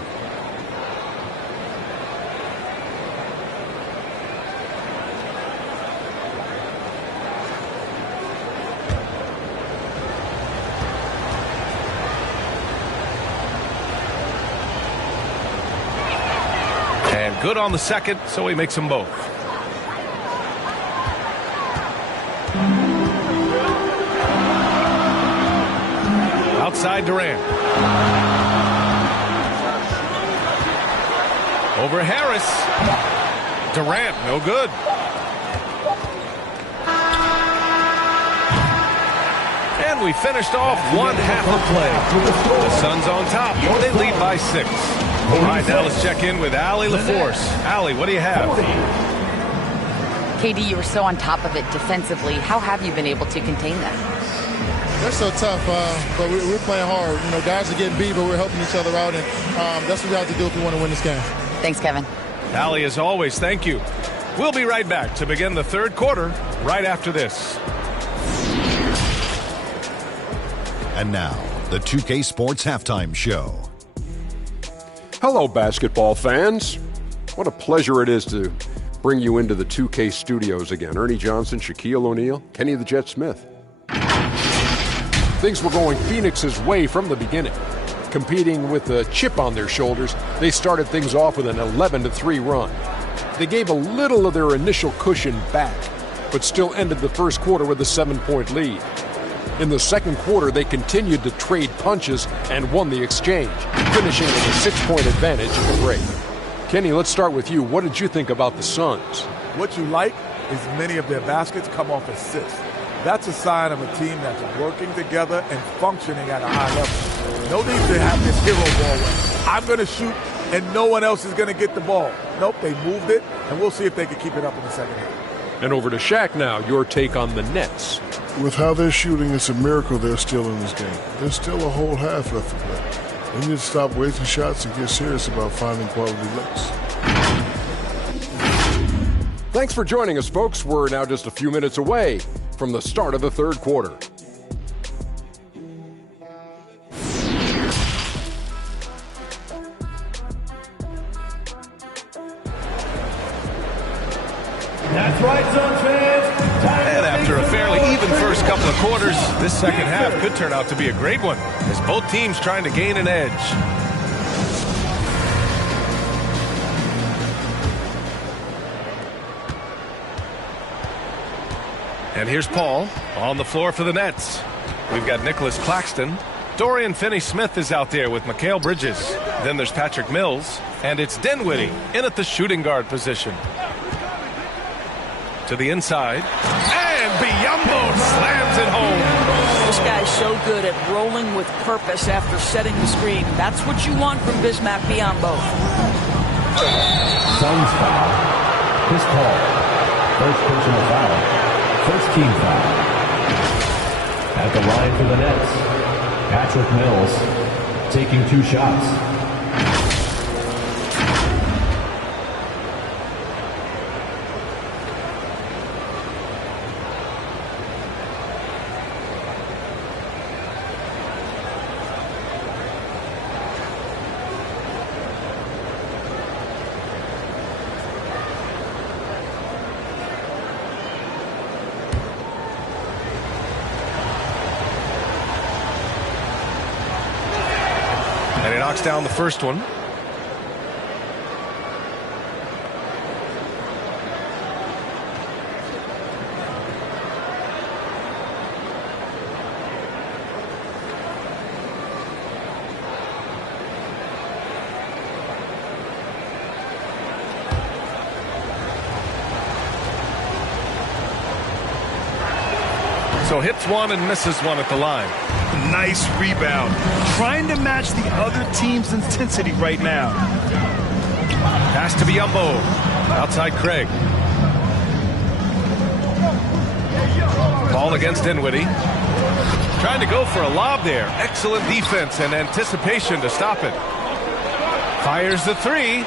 And good on the second, so he makes them both. Outside Durant. Over Harris. Durant, no good. And we finished off one half of play. The Suns on top. They lead by 6. All right, now let's check in with Allie LaForce. Allie, what do you have? KD, you were so on top of it defensively. How have you been able to contain them? They're so tough, but we're playing hard. You know, guys are getting beat, but we're helping each other out, and that's what we have to do if we want to win this game. Thanks, Kevin. Allie, as always, thank you. We'll be right back to begin the third quarter right after this. And now, the 2K Sports Halftime Show. Hello, basketball fans. What a pleasure it is to bring you into the 2K studios again. Ernie Johnson, Shaquille O'Neal, Kenny the Jet Smith. Things were going Phoenix's way from the beginning. Competing with a chip on their shoulders, they started things off with an 11-3 run. They gave a little of their initial cushion back, but still ended the first quarter with a 7-point lead. In the second quarter, they continued to trade punches and won the exchange, finishing with a 6-point advantage in the break. Kenny, let's start with you. What did you think about the Suns? What you like is many of their baskets come off assists. That's a sign of a team that's working together and functioning at a high level. No need to have this hero ball where I'm going to shoot and no one else is going to get the ball. Nope, they moved it, and we'll see if they can keep it up in the second half. And over to Shaq now, your take on the Nets. With how they're shooting, it's a miracle they're still in this game. There's still a whole half left to play. We need to stop wasting shots and get serious about finding quality looks. Thanks for joining us, folks. We're now just a few minutes away from the start of the third quarter. That's right, Suns fans. And after a fairly even first couple of quarters, this second half could turn out to be a great one, as both teams trying to gain an edge. And here's Paul on the floor for the Nets. We've got Nicholas Claxton. Dorian Finney-Smith is out there with Mikal Bridges. Then there's Patrick Mills. And it's Dinwiddie in at the shooting guard position. To the inside. And Biyombo slams it home. This guy's so good at rolling with purpose after setting the screen. That's what you want from Bismack Biyombo. Suns foul. Chris Paul. First personal foul. First team foul. At the line for the Nets, Patrick Mills taking 2 shots. And he knocks down the first one. So hits one and misses one at the line. Nice rebound. Trying to match the other team's intensity right now. Pass to Biyombo. Outside Craig. Ball against Dinwiddie. Trying to go for a lob there. Excellent defense and anticipation to stop it. Fires the three.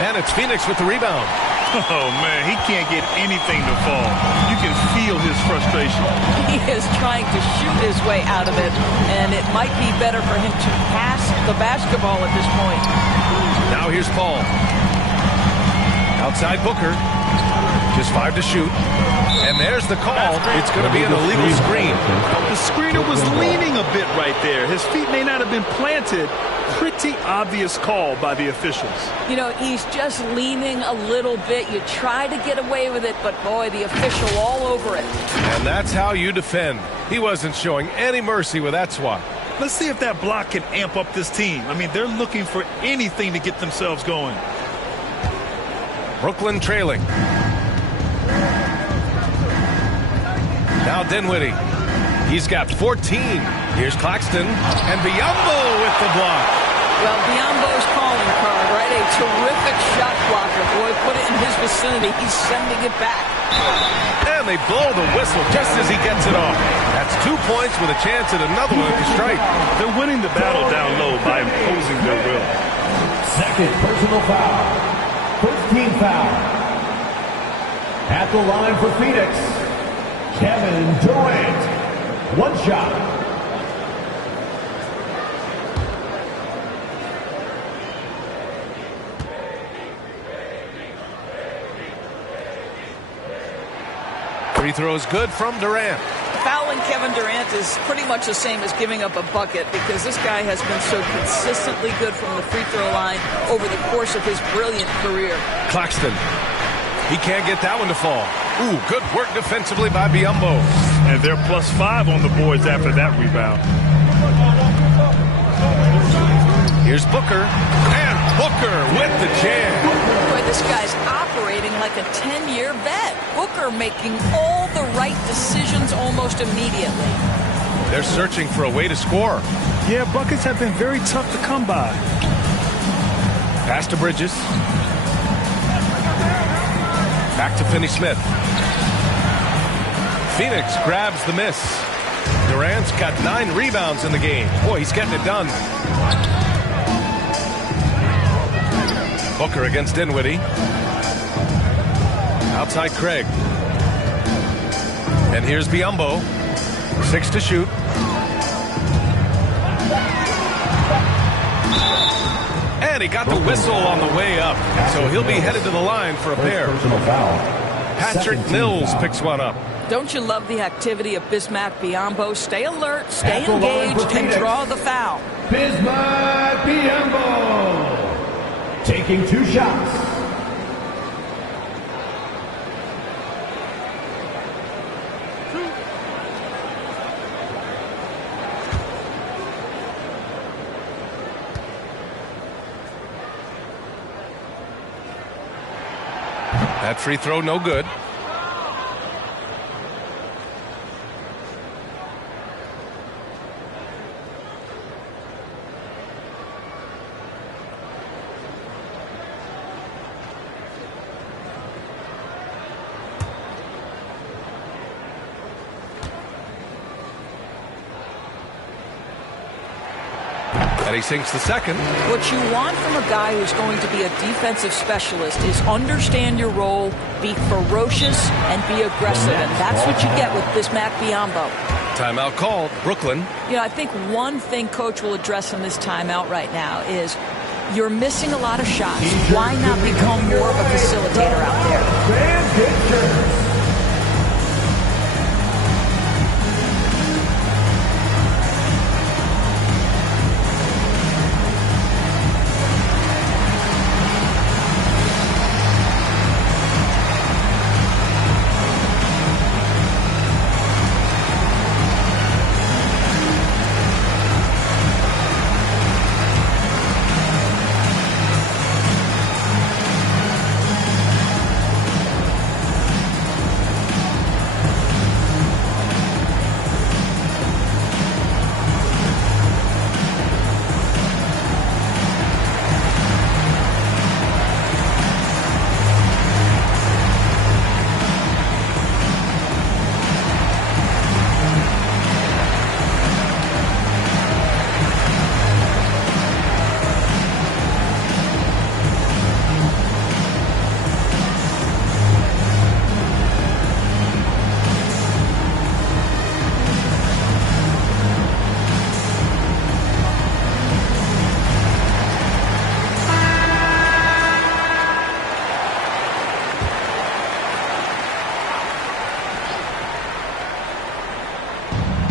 And it's Phoenix with the rebound. Oh, man, he can't get anything to fall. You can feel his frustration. He is trying to shoot his way out of it, and it might be better for him to pass the basketball at this point. Now here's Paul. Outside Booker. Just 5 to shoot. And there's the call. It's going to be an illegal screen. The screener was leaning a bit right there. His feet may not have been planted. Pretty obvious call by the officials. You know, he's just leaning a little bit. You try to get away with it, but boy, the official all over it. And that's how you defend. He wasn't showing any mercy with that swat. Let's see if that block can amp up this team. I mean, they're looking for anything to get themselves going. Brooklyn trailing. Now Dinwiddie. He's got 14. Here's Claxton. And Biyombo with the block. Well, Biyombo's calling card, right? A terrific shot blocker. Boy, put it in his vicinity. He's sending it back. And they blow the whistle just as he gets it off. That's 2 points with a chance at another one at the strike. They're winning the battle down low by imposing their will. Second personal foul. First team foul. At the line for Phoenix, Kevin Durant. 1 shot. Free throw is good from Durant. Fouling Kevin Durant is pretty much the same as giving up a bucket because this guy has been so consistently good from the free throw line over the course of his brilliant career. Claxton. He can't get that one to fall. Ooh, good work defensively by Biyombo. And they're +5 on the boards after that rebound. Here's Booker. And Booker with the jam. Boy, this guy's operating like a 10-year vet. Booker making all the right decisions almost immediately. They're searching for a way to score. Yeah, buckets have been very tough to come by. Pass to Bridges. Back to Finney-Smith. Phoenix grabs the miss. Durant's got 9 rebounds in the game. Boy, he's getting it done. Booker against Dinwiddie. Outside Craig. And here's Biyombo. 6 to shoot. And he got the whistle on the way up. So he'll be headed to the line for a pair. Patrick Mills picks one up. Don't you love the activity of Bismack Biyombo? Stay alert, stay engaged, and draw the foul. Bismack Biyombo taking 2 shots. That free throw no good. And he sinks the second. What you want from a guy who's going to be a defensive specialist is understand your role, be ferocious, and be aggressive. And that's what you get with Bismack Biyombo. Timeout called. Brooklyn. You know, I think one thing Coach will address in this timeout right now is you're missing a lot of shots. Why not become more of a facilitator out there?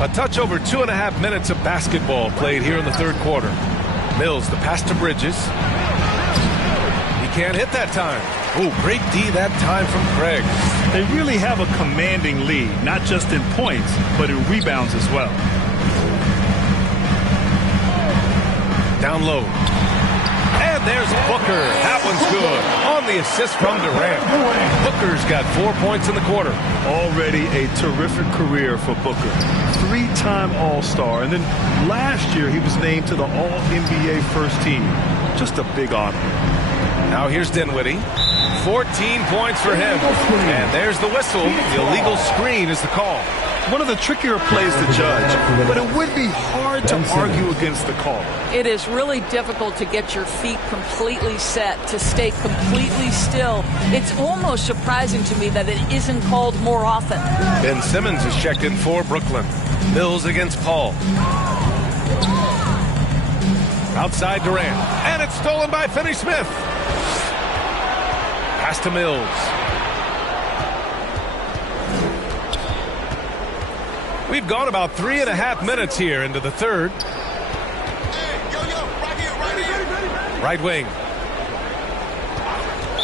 A touch over 2.5 minutes of basketball played here in the third quarter. Mills, the pass to Bridges. He can't hit that time. Oh, great D that time from Craig. They really have a commanding lead, not just in points, but in rebounds as well. Down low. And there's Booker. That one's good. On the assist from Durant. Booker's got 4 points in the quarter. Already a terrific career for Booker. 3-time All-Star. And then last year he was named to the All-NBA first team. Just a big honor. Now here's Dinwiddie. 14 points for him. And there's the whistle. The illegal screen is the call. One of the trickier plays to judge, but it would be hard to argue against the call. It is really difficult to get your feet completely set, to stay completely still. It's almost surprising to me that it isn't called more often. Ben Simmons is checked in for Brooklyn. Mills against Paul. Outside Durant. And it's stolen by Finney-Smith. Pass to Mills. We've gone about 3.5 minutes here into the third. Right wing.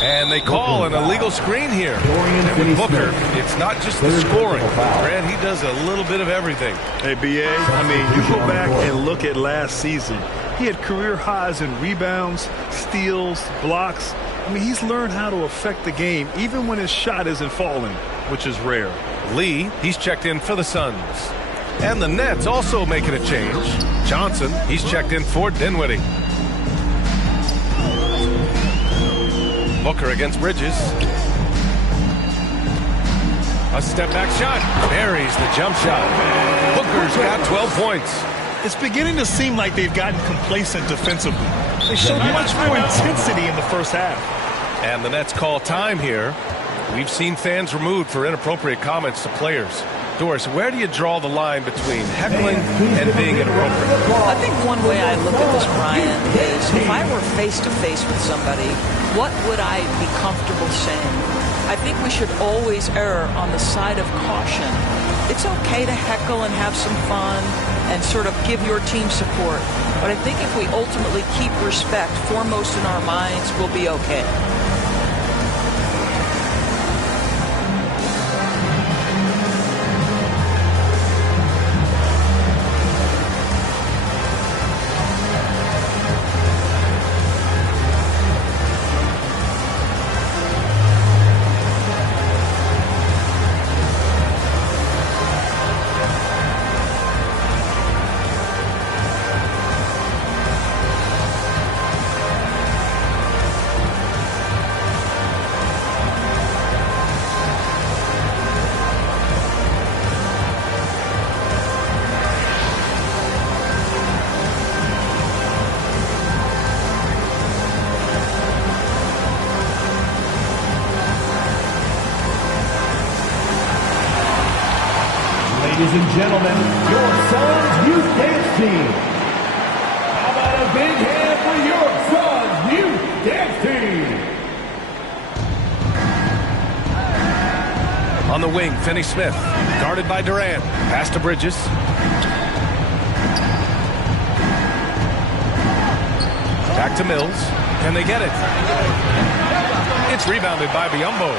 And they call an illegal screen here. And with Booker, it's not just the scoring. Grant, he does a little bit of everything. Hey, B.A., I mean, you go back and look at last season. He had career highs in rebounds, steals, blocks. I mean, he's learned how to affect the game, even when his shot isn't falling, which is rare. Lee, he's checked in for the Suns. And the Nets also making a change. Johnson, he's checked in for Dinwiddie. Booker against Bridges. A step-back shot. Buries the jump shot. Booker's got 12 points. It's beginning to seem like they've gotten complacent defensively. They showed much more intensity in the first half. And the Nets call time here. We've seen fans removed for inappropriate comments to players. Doris, where do you draw the line between heckling and being inappropriate? I think one way I look at this, Brian, is if I were face-to-face with somebody, what would I be comfortable saying? I think we should always err on the side of caution. It's okay to heckle and have some fun and sort of give your team support. But I think if we ultimately keep respect foremost in our minds, we'll be okay. Ladies and gentlemen, your SUNS Youth Dance Team. How about a big hand for your SUNS Youth Dance Team? On the wing, Finney Smith, guarded by Durant. Pass to Bridges. Back to Mills. Can they get it? It's rebounded by Biyombo.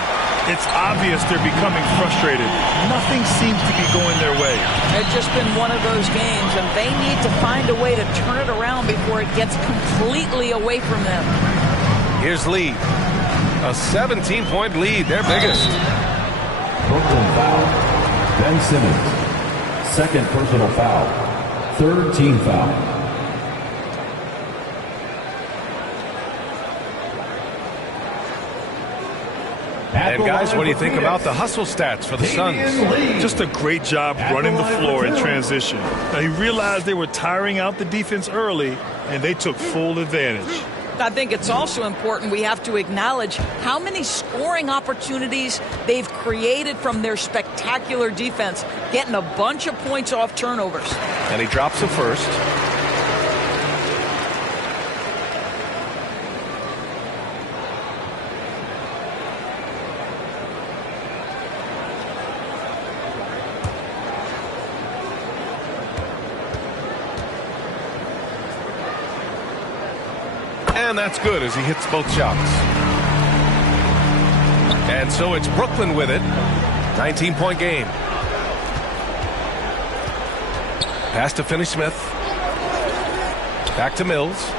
It's obvious they're becoming frustrated. Nothing seems to be going their way. It's just been one of those games, and they need to find a way to turn it around before it gets completely away from them. Here's Lee. A 17-point lead, their biggest. Brooklyn foul. Ben Simmons. Second personal foul. Third team foul. And guys, what do you think about the hustle stats for the Suns? Just a great job running the floor in transition. Now, he realized they were tiring out the defense early, and they took full advantage. I think it's also important we have to acknowledge how many scoring opportunities they've created from their spectacular defense, getting a bunch of points off turnovers. And he drops the first. And that's good as he hits both shots. And so it's Brooklyn with it. 19-point game. Pass to Finney Smith. Back to Mills.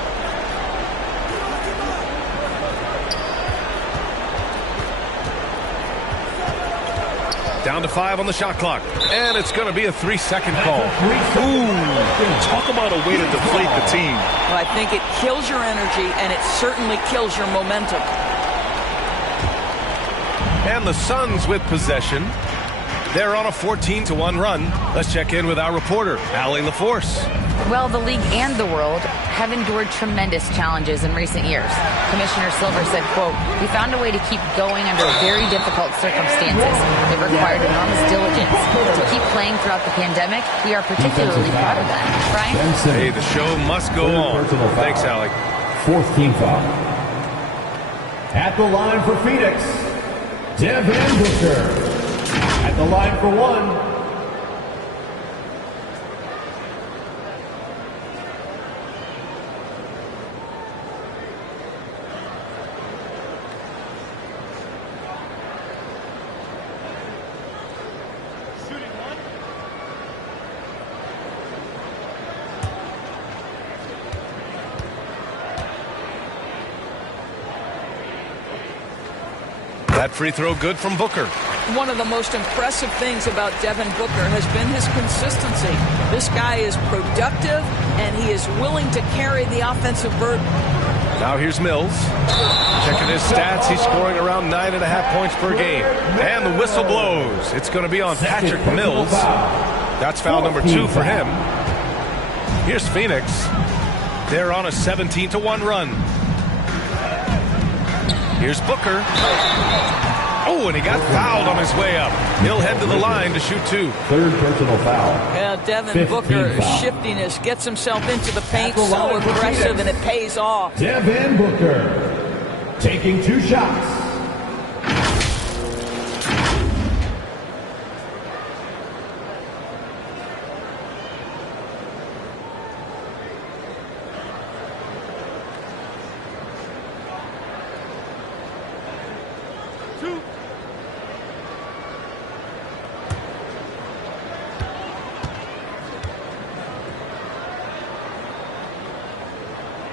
Down to 5 on the shot clock. And it's going to be a 3-second call. Ooh, talk about a way to deflate the team. Well, I think it kills your energy, and it certainly kills your momentum. And the Suns with possession. They're on a 14-1 run. Let's check in with our reporter, Allie LaForce. Well, the league and the world have endured tremendous challenges in recent years. Commissioner Silver said, quote, "We found a way to keep going under very difficult circumstances. It required enormous diligence. To keep playing throughout the pandemic, we are particularly proud of that." Brian? Hey, the show must go on. Thanks, Allie. Fourth team foul. At the line for Phoenix, Devin Booker. At the line for one. That free throw good from Booker. One of the most impressive things about Devin Booker has been his consistency. This guy is productive, and he is willing to carry the offensive burden. Now here's Mills. Checking his stats, he's scoring around 9.5 points per game. And the whistle blows. It's going to be on Patrick Mills. That's foul number 2 for him. Here's Phoenix. They're on a 17-1 run. Here's Booker. Oh, and he got fouled on his way up. He'll head to the line to shoot 2. Third personal foul. Yeah, Devin Booker, shiftiness, gets himself into the paint, so aggressive, and it pays off. Devin Booker taking 2 shots.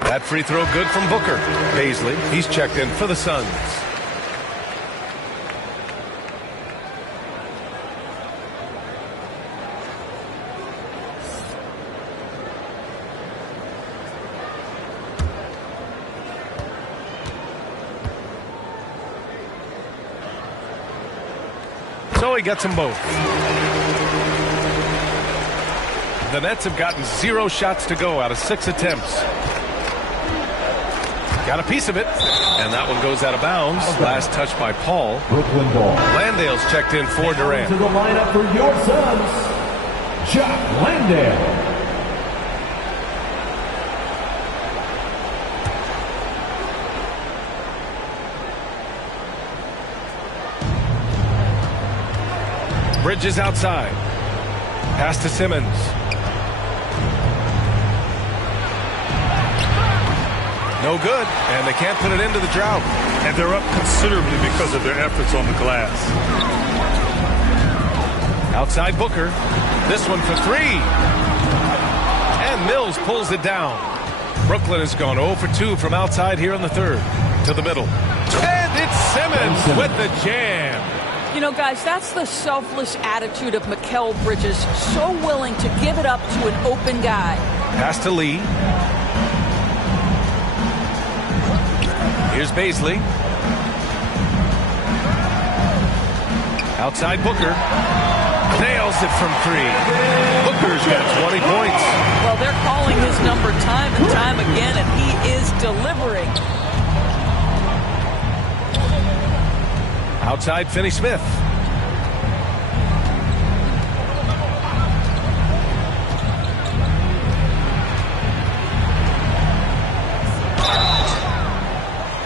That free throw good from Booker. Paisley, he's checked in for the Suns. So he gets them both. The Nets have gotten 0 shots to go out of 6 attempts. Got a piece of it, and that one goes out of bounds. Last touch by Paul. Brooklyn ball. Landale's checked in for Durant. To the lineup for your Suns, Chuck Landale. Bridges outside. Pass to Simmons. No good, and they can't put it into the drought. And they're up considerably because of their efforts on the glass. Outside Booker. This one for 3. And Mills pulls it down. Brooklyn has gone 0 for 2 from outside here in the third. To the middle. And it's Simmons with the jam. You know, guys, that's the selfless attitude of Mikal Bridges. So willing to give it up to an open guy. Pass to Lee. Here's Paisley. Outside Booker. Nails it from 3. Booker's got 20 points. Well, they're calling his number time and time again, and he is delivering. Outside Finney-Smith.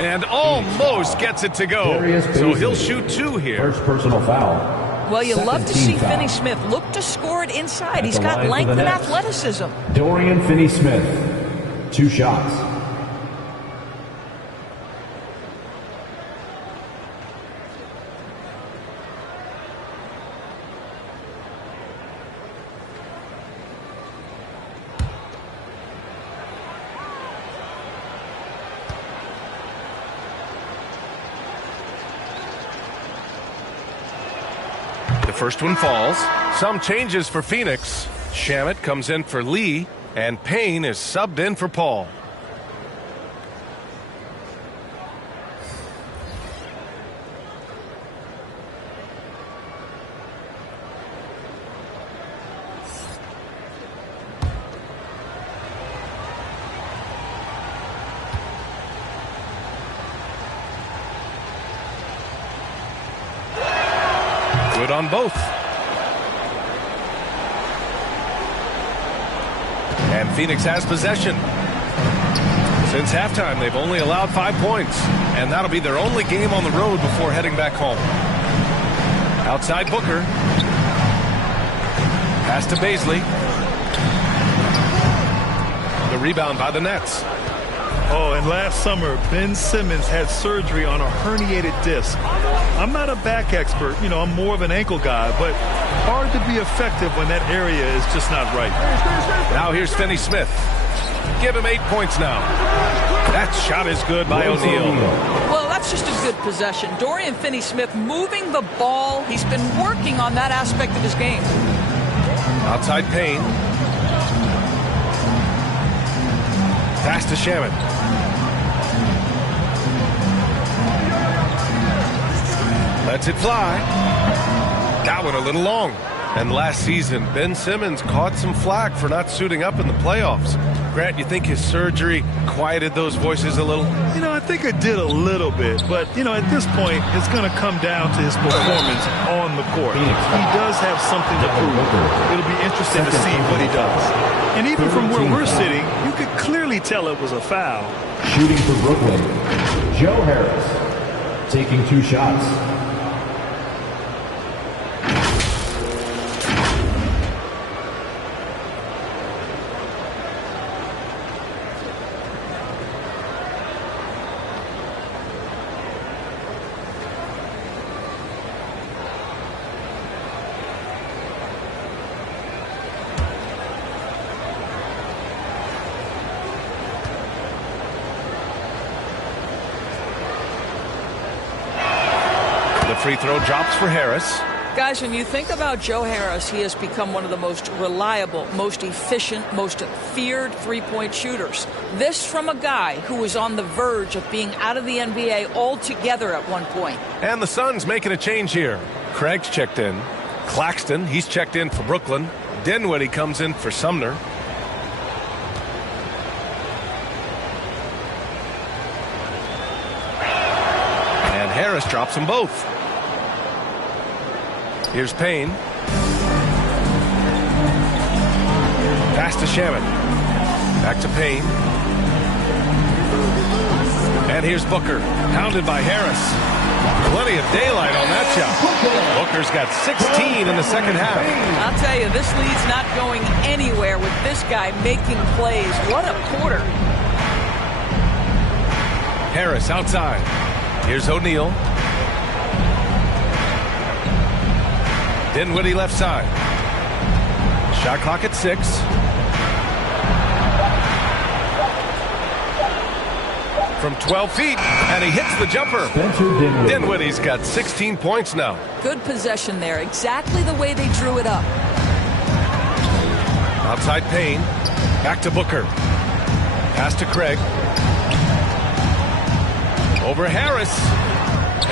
And almost gets it to go. So he'll shoot 2 here. First personal foul. Well, you love to see Finney-Smith look to score it inside. He's got length and athleticism. Dorian Finney-Smith, 2 shots. The first one falls. Some changes for Phoenix. Shamet comes in for Lee, and Payne is subbed in for Paul. Good on both. And Phoenix has possession. Since halftime, they've only allowed 5 points, and that'll be their only game on the road before heading back home. Outside Booker. Pass to Paisley. The rebound by the Nets. Oh, and last summer, Ben Simmons had surgery on a herniated disc. I'm not a back expert, you know, I'm more of an ankle guy, but hard to be effective when that area is just not right. Now here's Finney-Smith. Give him 8 points now. That shot is good by O'Neal. Well, that's just a good possession. Dorian Finney-Smith moving the ball. He's been working on that aspect of his game. Outside Payne. Pass to Shamet. Lets it fly. That one a little long. And last season, Ben Simmons caught some flack for not suiting up in the playoffs. Grant, you think his surgery quieted those voices a little? I think it did a little bit. But, at this point, it's going to come down to his performance on the court. He does have something to prove. It'll be interesting to see what he does. And even from where we're sitting, you could clearly tell it was a foul. Shooting for Brooklyn, Joe Harris, taking 2 shots. Free throw drops for Harris. Guys, when you think about Joe Harris, he has become one of the most reliable, most efficient, most feared three-point shooters. This from a guy who was on the verge of being out of the NBA altogether at one point. And the Suns making a change here. Craig's checked in. Claxton, he's checked in for Brooklyn. Dinwiddie comes in for Sumner. And Harris drops them both. Here's Payne. Pass to Shaman. Back to Payne. And here's Booker. Pounded by Harris. Plenty of daylight on that shot. Booker's got 16 in the second half. I'll tell you, this lead's not going anywhere with this guy making plays. What a quarter. Harris outside. Here's O'Neal. Dinwiddie left side. Shot clock at 6. From 12 feet, and he hits the jumper. Dinwiddie's got 16 points now. Good possession there, exactly the way they drew it up. Outside Payne. Back to Booker. Pass to Craig. Over Harris.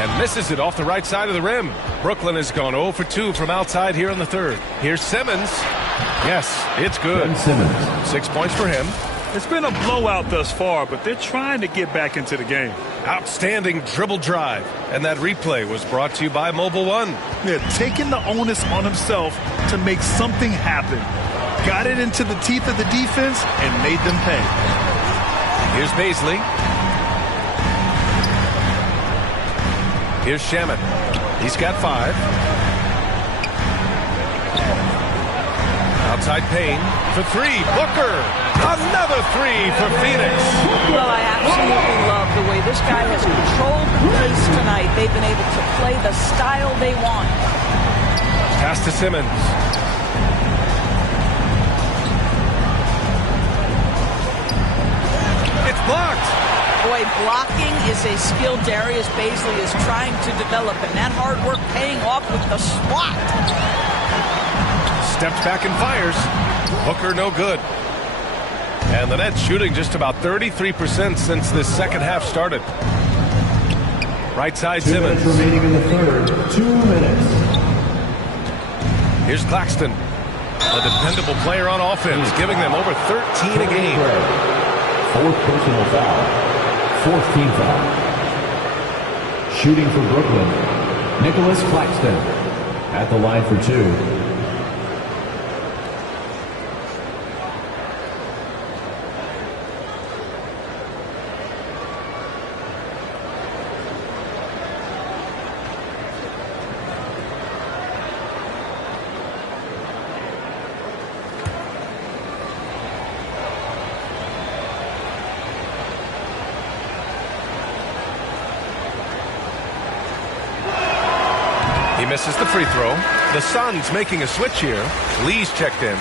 And misses it off the right side of the rim. Brooklyn has gone 0 for 2 from outside here in the third. Here's Simmons. Yes, it's good. 6 points for him. It's been a blowout thus far, but they're trying to get back into the game. Outstanding dribble drive. And that replay was brought to you by Mobile One. Yeah, taking the onus on himself to make something happen. Got it into the teeth of the defense and made them pay. Here's Baisley. Here's Shaman. He's got 5. Outside Payne for 3. Booker. Another 3 for Phoenix. Well, I absolutely love the way this guy has controlled the pace tonight. They've been able to play the style they want. Pass to Simmons. It's blocked. Boy, blocking is a skill Darius Baisley is trying to develop, and that hard work paying off with the swat. Steps back and fires. Booker no good. And the Nets shooting just about 33% since this second half started. Right side Simmons. 2 minutes remaining in the third. 2 minutes. Here's Claxton. A dependable player on offense, giving them over 13 a game. 4th personal foul. 4th team foul. Shooting for Brooklyn, Nicholas Claxton at the line for 2. He misses the free throw. The Suns making a switch here. Lee's checked in.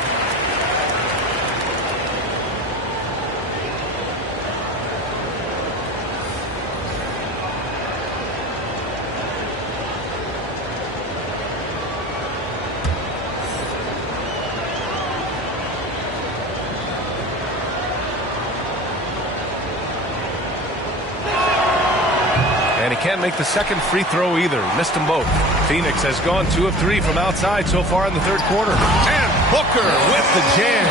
And he can't make the second free throw either. Missed them both. Phoenix has gone 2 of 3 from outside so far in the third quarter. And Booker with the jam.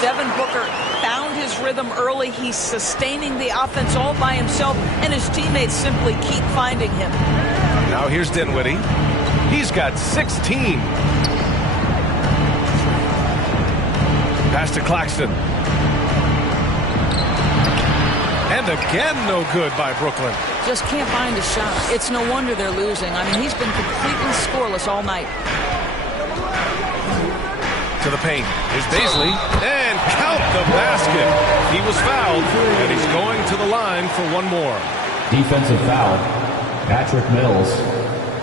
Devin Booker found his rhythm early. He's sustaining the offense all by himself, and his teammates simply keep finding him. Now here's Dinwiddie. He's got 16. Pass to Claxton. And again, no good by Brooklyn. Just can't find a shot. It's no wonder they're losing. I mean, he's been completely scoreless all night. To the paint. Here's Baisley. And count the basket. He was fouled, and he's going to the line for one more. Defensive foul. Patrick Mills.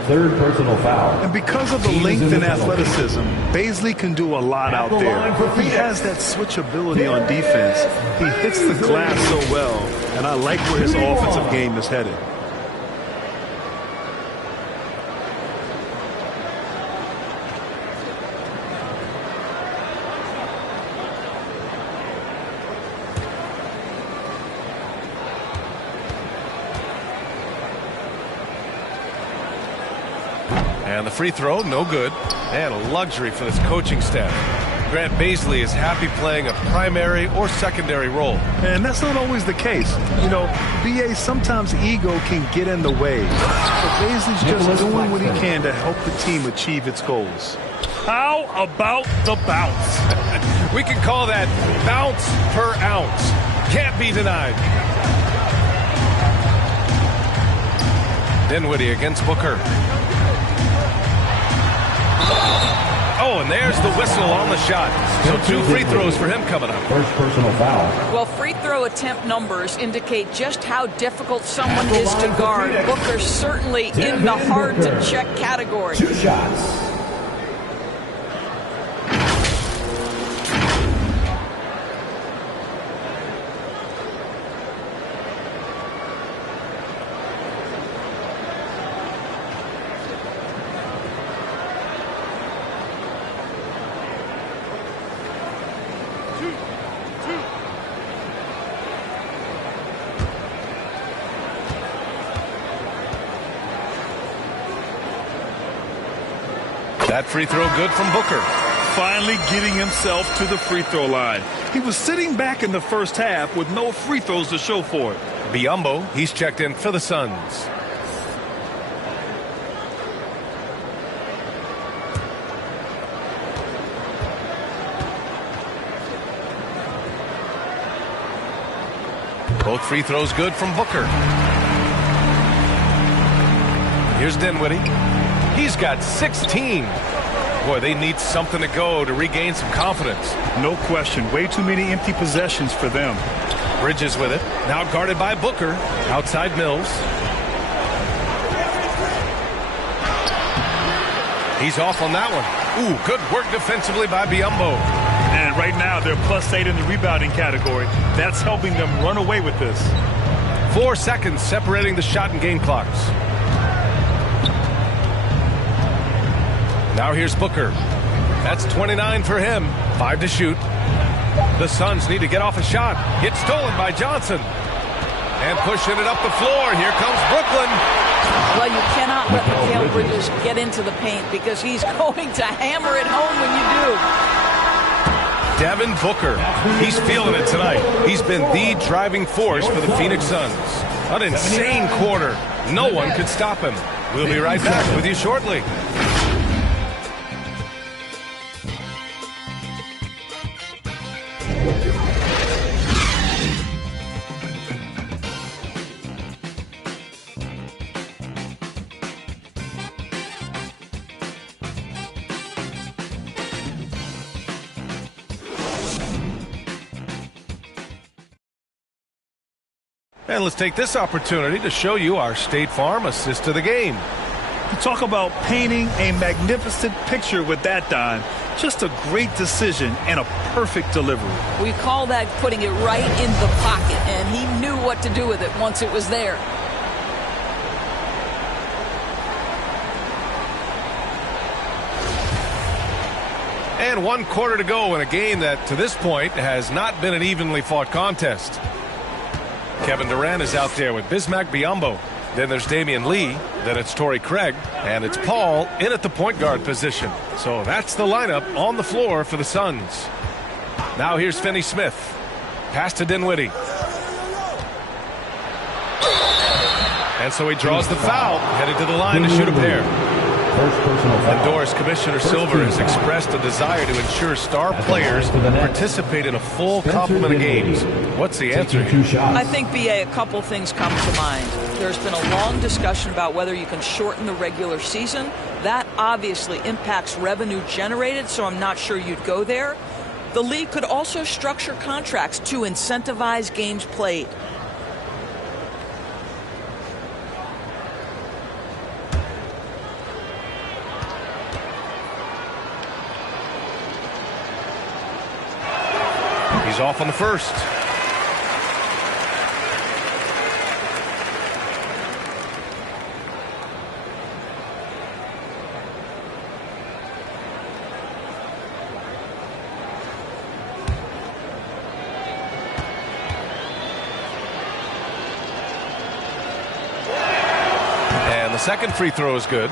Third personal foul. And because of the length and athleticism, Baisley can do a lot out there. He has that switchability on defense. He hits the glass so well, and I like where his offensive game is headed. And the free throw, no good. And a luxury for this coaching staff. Grant Baisley is happy playing a primary or secondary role. And that's not always the case. You know, BA, sometimes ego can get in the way. But Baisley's just doing what he can to help the team achieve its goals. How about the bounce? We can call that bounce per ounce. Can't be denied. Dinwiddie against Booker. Oh, and there's the whistle on the shot. So 2 free throws for him coming up. First personal foul. Well, free throw attempt numbers indicate just how difficult someone is to guard. Booker's certainly in the hard-to-check category. 2 shots. That free throw good from Booker. Finally getting himself to the free throw line. He was sitting back in the first half with no free throws to show for it. Biyombo, he's checked in for the Suns. Both free throws good from Booker. Here's Dinwiddie. He's got 16. Boy, they need something to go to regain some confidence. No question. Way too many empty possessions for them. Bridges with it. Now guarded by Booker. Outside Mills. He's off on that one. Ooh, good work defensively by Biyombo. And right now they're +8 in the rebounding category. That's helping them run away with this. 4 seconds separating the shot and game clocks. Now here's Booker. That's 29 for him. 5 to shoot. The Suns need to get off a shot. It's stolen by Johnson. And pushing it up the floor. Here comes Brooklyn. Well, you cannot let Mikal Bridges get into the paint because he's going to hammer it home when you do. Devin Booker. He's feeling it tonight. He's been the driving force for the Phoenix Suns. An insane quarter. No one could stop him. We'll be right back with you shortly. And let's take this opportunity to show you our State Farm assist to the game. You talk about painting a magnificent picture with that, Don. Just a great decision and a perfect delivery. We call that putting it right in the pocket, and he knew what to do with it once it was there. And 1 quarter to go in a game that, to this point, has not been an evenly fought contest. Kevin Durant is out there with Bismack Biyombo. Then there's Damian Lee. Then it's Torrey Craig. And it's Paul in at the point guard position. So that's the lineup on the floor for the Suns. Now here's Finney Smith. Pass to Dinwiddie. And so he draws the foul, headed to the line to shoot a pair. And Doris, Commissioner Silver has expressed a desire to ensure star players participate in a full complement of games. What's the answer here? I think, BA, a couple things come to mind. There's been a long discussion about whether you can shorten the regular season. That obviously impacts revenue generated, so I'm not sure you'd go there. The league could also structure contracts to incentivize games played. He's off on the first. And the second free throw is good.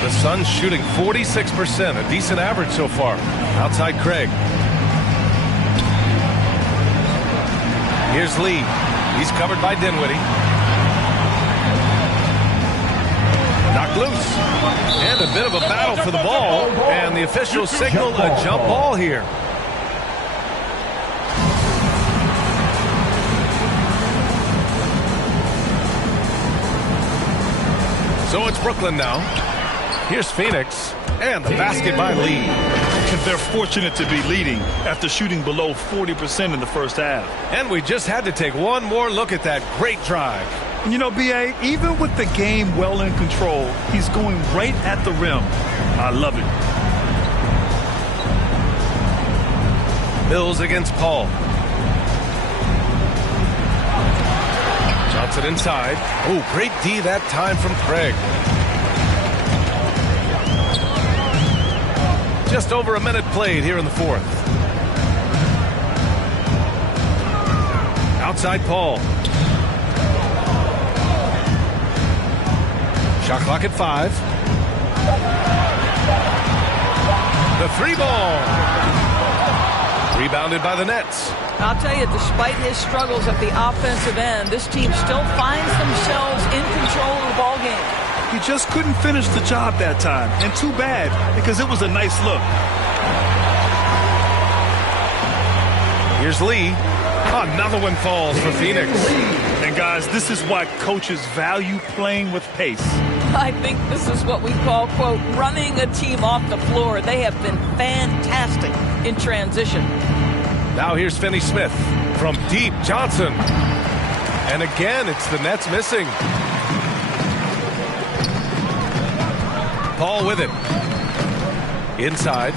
The Suns shooting 46%, a decent average so far. Outside Craig. Here's Lee. He's covered by Dinwiddie. Knocked loose. And a bit of a battle for the ball. And the officials signaled a jump ball here. So it's Brooklyn now. Here's Phoenix, and the basket by Lee. And they're fortunate to be leading after shooting below 40% in the first half. And we just had to take one more look at that great drive. And you know, B.A., even with the game well in control, he's going right at the rim. I love it. Mills against Paul. Johnson inside. Oh, great D that time from Craig. Just over a minute played here in the fourth. Outside Paul. Shot clock at 5. The three ball. Rebounded by the Nets. I'll tell you, despite his struggles at the offensive end, this team still finds themselves in control of the ball game. He just couldn't finish the job that time, and too bad, because it was a nice look. Here's Lee. Another one falls for Phoenix. And guys, this is why coaches value playing with pace. I think this is what we call, quote, running a team off the floor. They have been fantastic in transition. Now here's Finney Smith from deep. Johnson. And again, it's the Nets missing. Paul with it. Inside.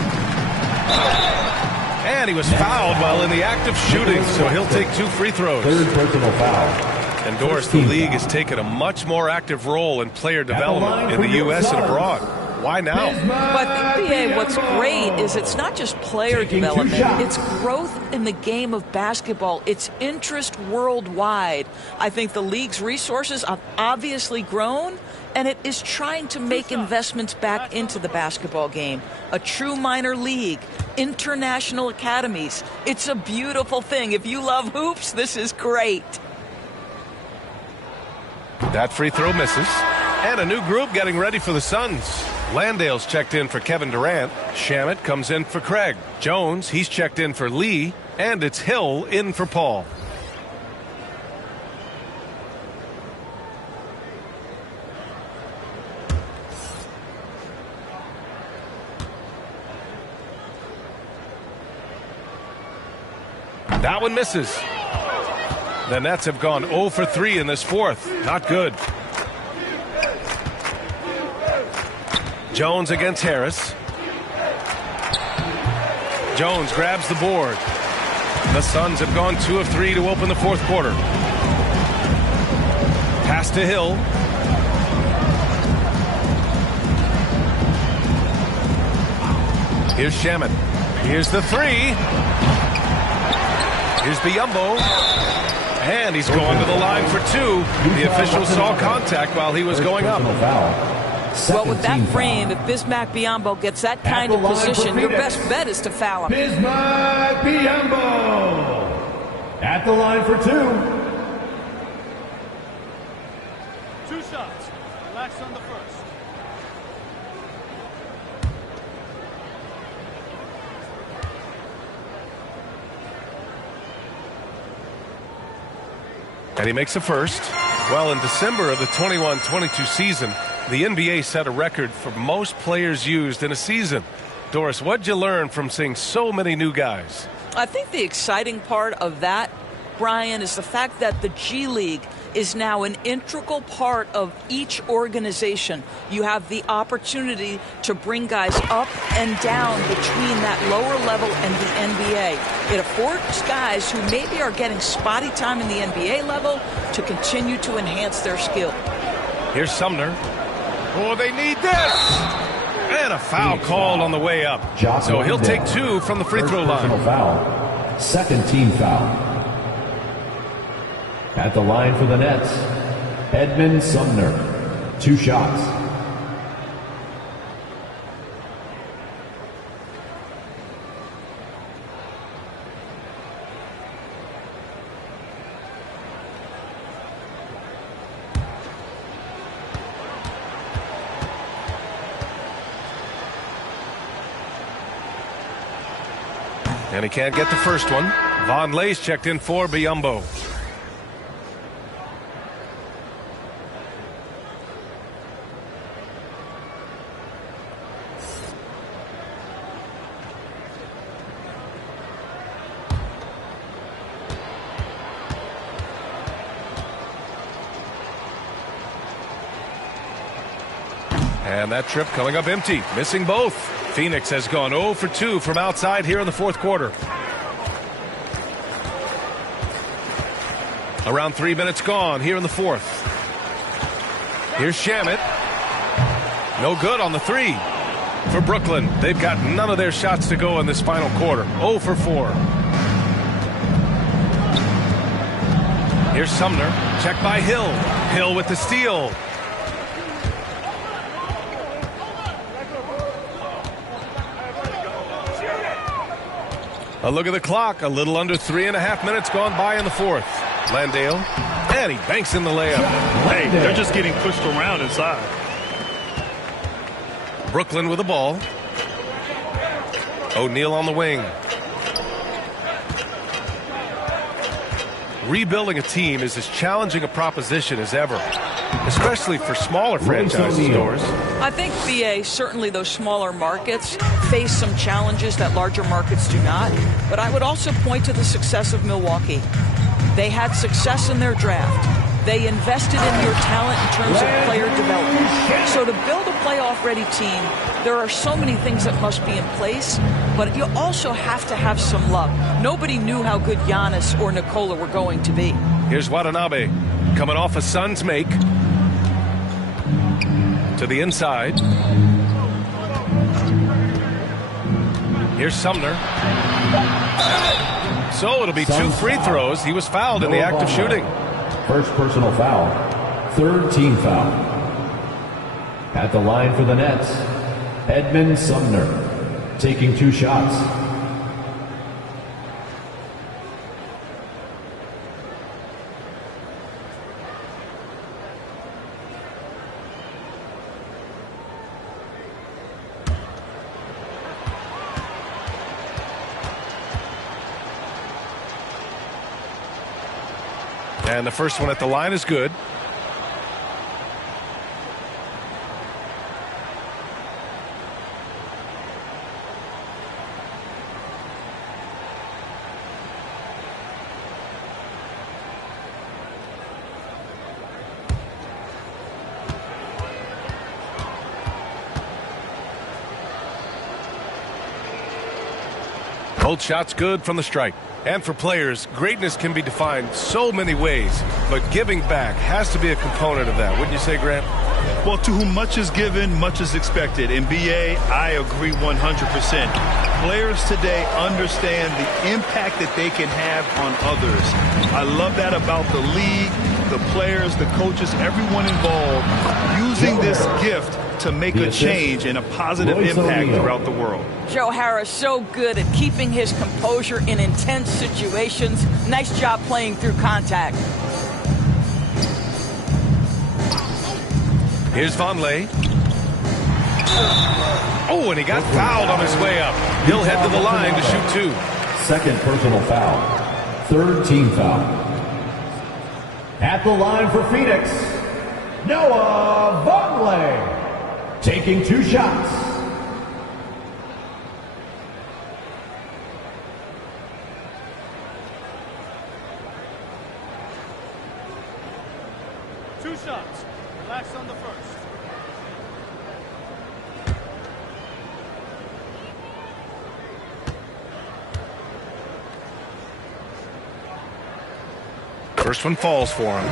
And he was fouled while in the act of shooting, so he'll take 2 free throws. Third personal foul. And Doris, the league has taken a much more active role in player development in the U.S. and abroad. Why now? But I think, BA, what's great is it's not just player development. It's growth in the game of basketball. It's interest worldwide. I think the league's resources have obviously grown, and it is trying to make investments back into the basketball game. A true minor league, international academies. It's a beautiful thing. If you love hoops, this is great. That free throw misses. And a new group getting ready for the Suns. Landale's checked in for Kevin Durant. Shamet comes in for Craig. Jones, he's checked in for Lee. And it's Hill in for Paul. That one misses. The Nets have gone 0 for 3 in this fourth. Not good. Jones against Harris. Jones grabs the board. The Suns have gone 2 of 3 to open the fourth quarter. Pass to Hill. Here's Shamet. Here's the 3. Here's Biyombo. And he's going to the line for two. The official saw contact while he was going up. Well, with that frame, if Bismack Biyombo gets that kind of position, your best bet is to foul him. Bismack Biyombo at the line for two. Two shots. Relax on the first. And he makes a first. Well, in December of the 21-22 season, the NBA set a record for most players used in a season. Doris, what'd you learn from seeing so many new guys? I think the exciting part of that, Brian, is the fact that the G League is now an integral part of each organization. You have the opportunity to bring guys up and down between that lower level and the NBA. It affords guys who maybe are getting spotty time in the NBA level to continue to enhance their skill. Here's Sumner. Oh, they need this! And a foul called on the way up. So he'll take two from the free throw line. Foul. Second team foul. At the line for the Nets, Edmund Sumner. 2 shots. And he can't get the first one. Von Lay's checked in for Biyombo. And that trip coming up empty, missing both. Phoenix has gone 0 for 2 from outside here in the fourth quarter. Around 3 minutes gone here in the fourth. Here's Shamet. No good on the three. For Brooklyn, they've got none of their shots to go in this final quarter. 0 for 4. Here's Sumner. Checked by Hill. Hill with the steal. A look at the clock. A little under 3.5 minutes gone by in the fourth. Landale. And he banks in the layup. Hey, they're just getting pushed around inside. Brooklyn with the ball. O'Neal on the wing. Rebuilding a team is as challenging a proposition as ever, especially for smaller franchises, Doors. I think, BA, certainly those smaller markets face some challenges that larger markets do not. But I would also point to the success of Milwaukee. They had success in their draft. They invested in your talent in terms of player development. So to build a playoff-ready team, there are so many things that must be in place, but you also have to have some luck. Nobody knew how good Giannis or Nikola were going to be. Here's Watanabe coming off a Suns make. To the inside. Here's Sumner. So it'll be 2 free throws. He was fouled in the act of shooting. First personal foul. Third team foul. At the line for the Nets, Edmund Sumner, taking 2 shots. And the first one at the line is good. Both shots good from the stripe. And for players, greatness can be defined so many ways, but giving back has to be a component of that. Wouldn't you say, Grant? Well, to whom much is given, much is expected. And BA, I agree 100%. Players today understand the impact that they can have on others. I love that about the league, the players, the coaches, everyone involved, using this gift to make a change and a positive impact throughout the world. Joe Harris so good at keeping his composure in intense situations. Nice job playing through contact. Here's Vonleh. Oh, and he got fouled on his way up. He'll head to the line to shoot 2. Second personal foul. Third team foul. At the line for Phoenix, Noah Vonleh. Taking 2 shots. Two shots. Relax on the first. First one falls for him.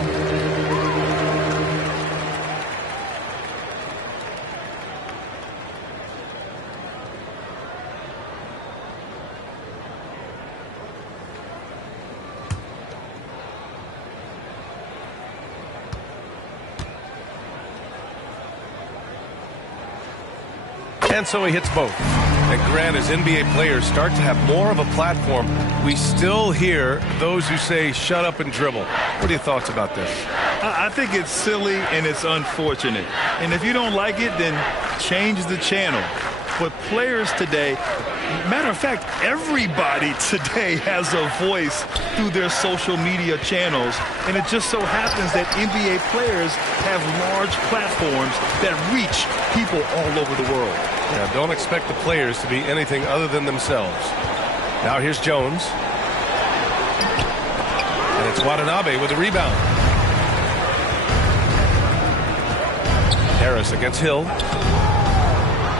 And so he hits both. And Grant, as NBA players start to have more of a platform, we still hear those who say, shut up and dribble. What are your thoughts about this? I think it's silly and it's unfortunate. And if you don't like it, then change the channel. But players today, matter of fact, everybody today has a voice through their social media channels. And it just so happens that NBA players have large platforms that reach people all over the world. Yeah, don't expect the players to be anything other than themselves. Now here's Jones. And it's Watanabe with the rebound. Harris against Hill.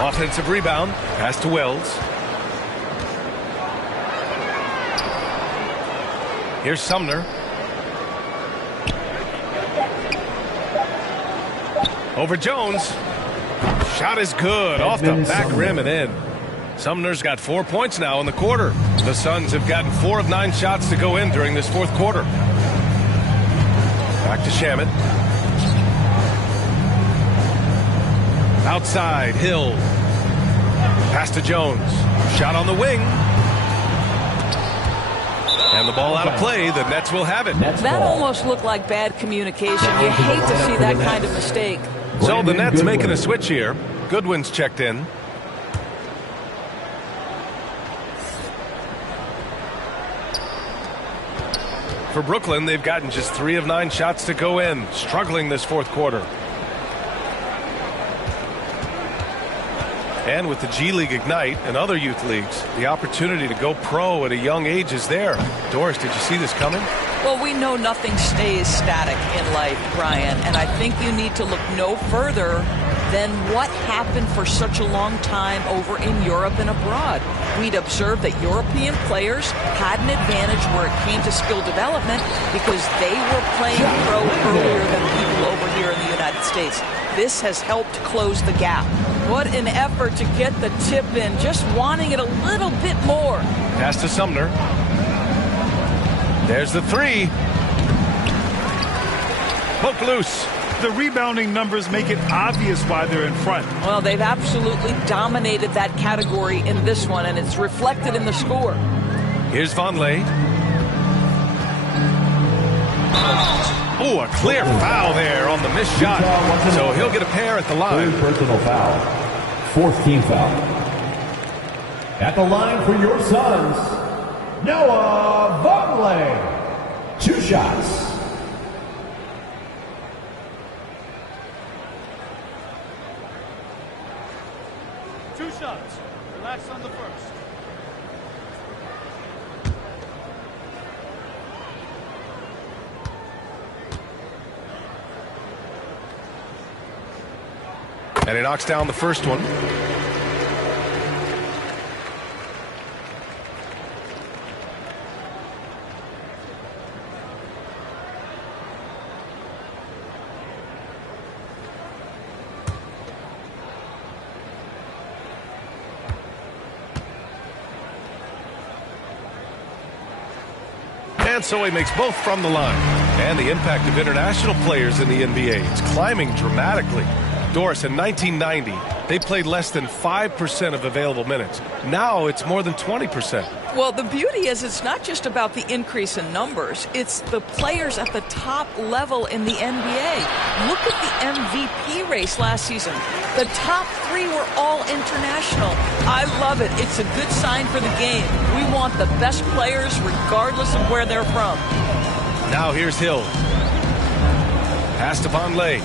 Offensive rebound. Pass to Wells. Here's Sumner. Over Jones. Shot is good. Off the back rim and in. Sumner's got 4 points now in the quarter. The Suns have gotten 4 of 9 shots to go in during this fourth quarter. Back to Shamet. Outside, Hill. Pass to Jones. Shot on the wing. And the ball out of play. The Nets will have it. That almost looked like bad communication. You hate to see that kind of mistake. So the Nets making a switch here. Goodwin's checked in. For Brooklyn, they've gotten just 3 of 9 shots to go in. Struggling this fourth quarter. And with the G League Ignite and other youth leagues, the opportunity to go pro at a young age is there. Doris, did you see this coming? Well, we know nothing stays static in life, Brian, and I think you need to look no further than what happened for such a long time over in Europe and abroad. We'd observed that European players had an advantage where it came to skill development because they were playing pro earlier than people over here in the United States. This has helped close the gap. What an effort to get the tip in, just wanting it a little bit more. Pass to Sumner. There's the 3. Poke loose. The rebounding numbers make it obvious why they're in front. Well, they've absolutely dominated that category in this one, and it's reflected in the score. Here's Vonleh. Oh, a clear foul there on the missed shot. So he'll get a pair at the line. Third personal foul. Fourth team foul. At the line for your Suns, Noah Vonleh. 2 shots. Relax on the first. And he knocks down the first one. And so he makes both from the line. And the impact of international players in the NBA, it's climbing dramatically. Doris, in 1990, they played less than 5% of available minutes. Now it's more than 20%. Well, the beauty is it's not just about the increase in numbers. It's the players at the top level in the NBA. Look at the MVP race last season. The top 3 were all international. I love it. It's a good sign for the game. We want the best players regardless of where they're from. Now here's Hill. Pass to Vonleh.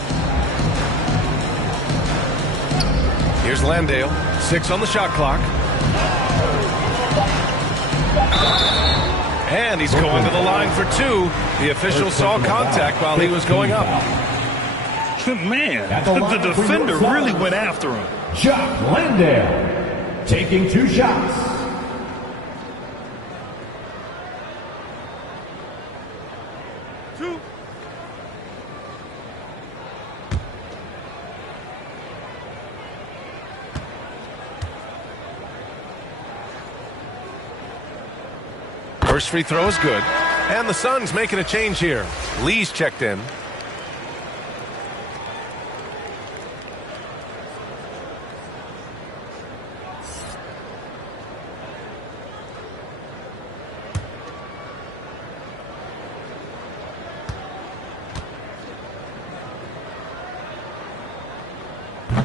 Here's Landale. 6 on the shot clock. And he's going to the line for 2. The official saw contact while he was going up. Man, the defender really went after him. Chuck Landale taking 2 shots. First free throw is good. And the Suns making a change here. Lee's checked in.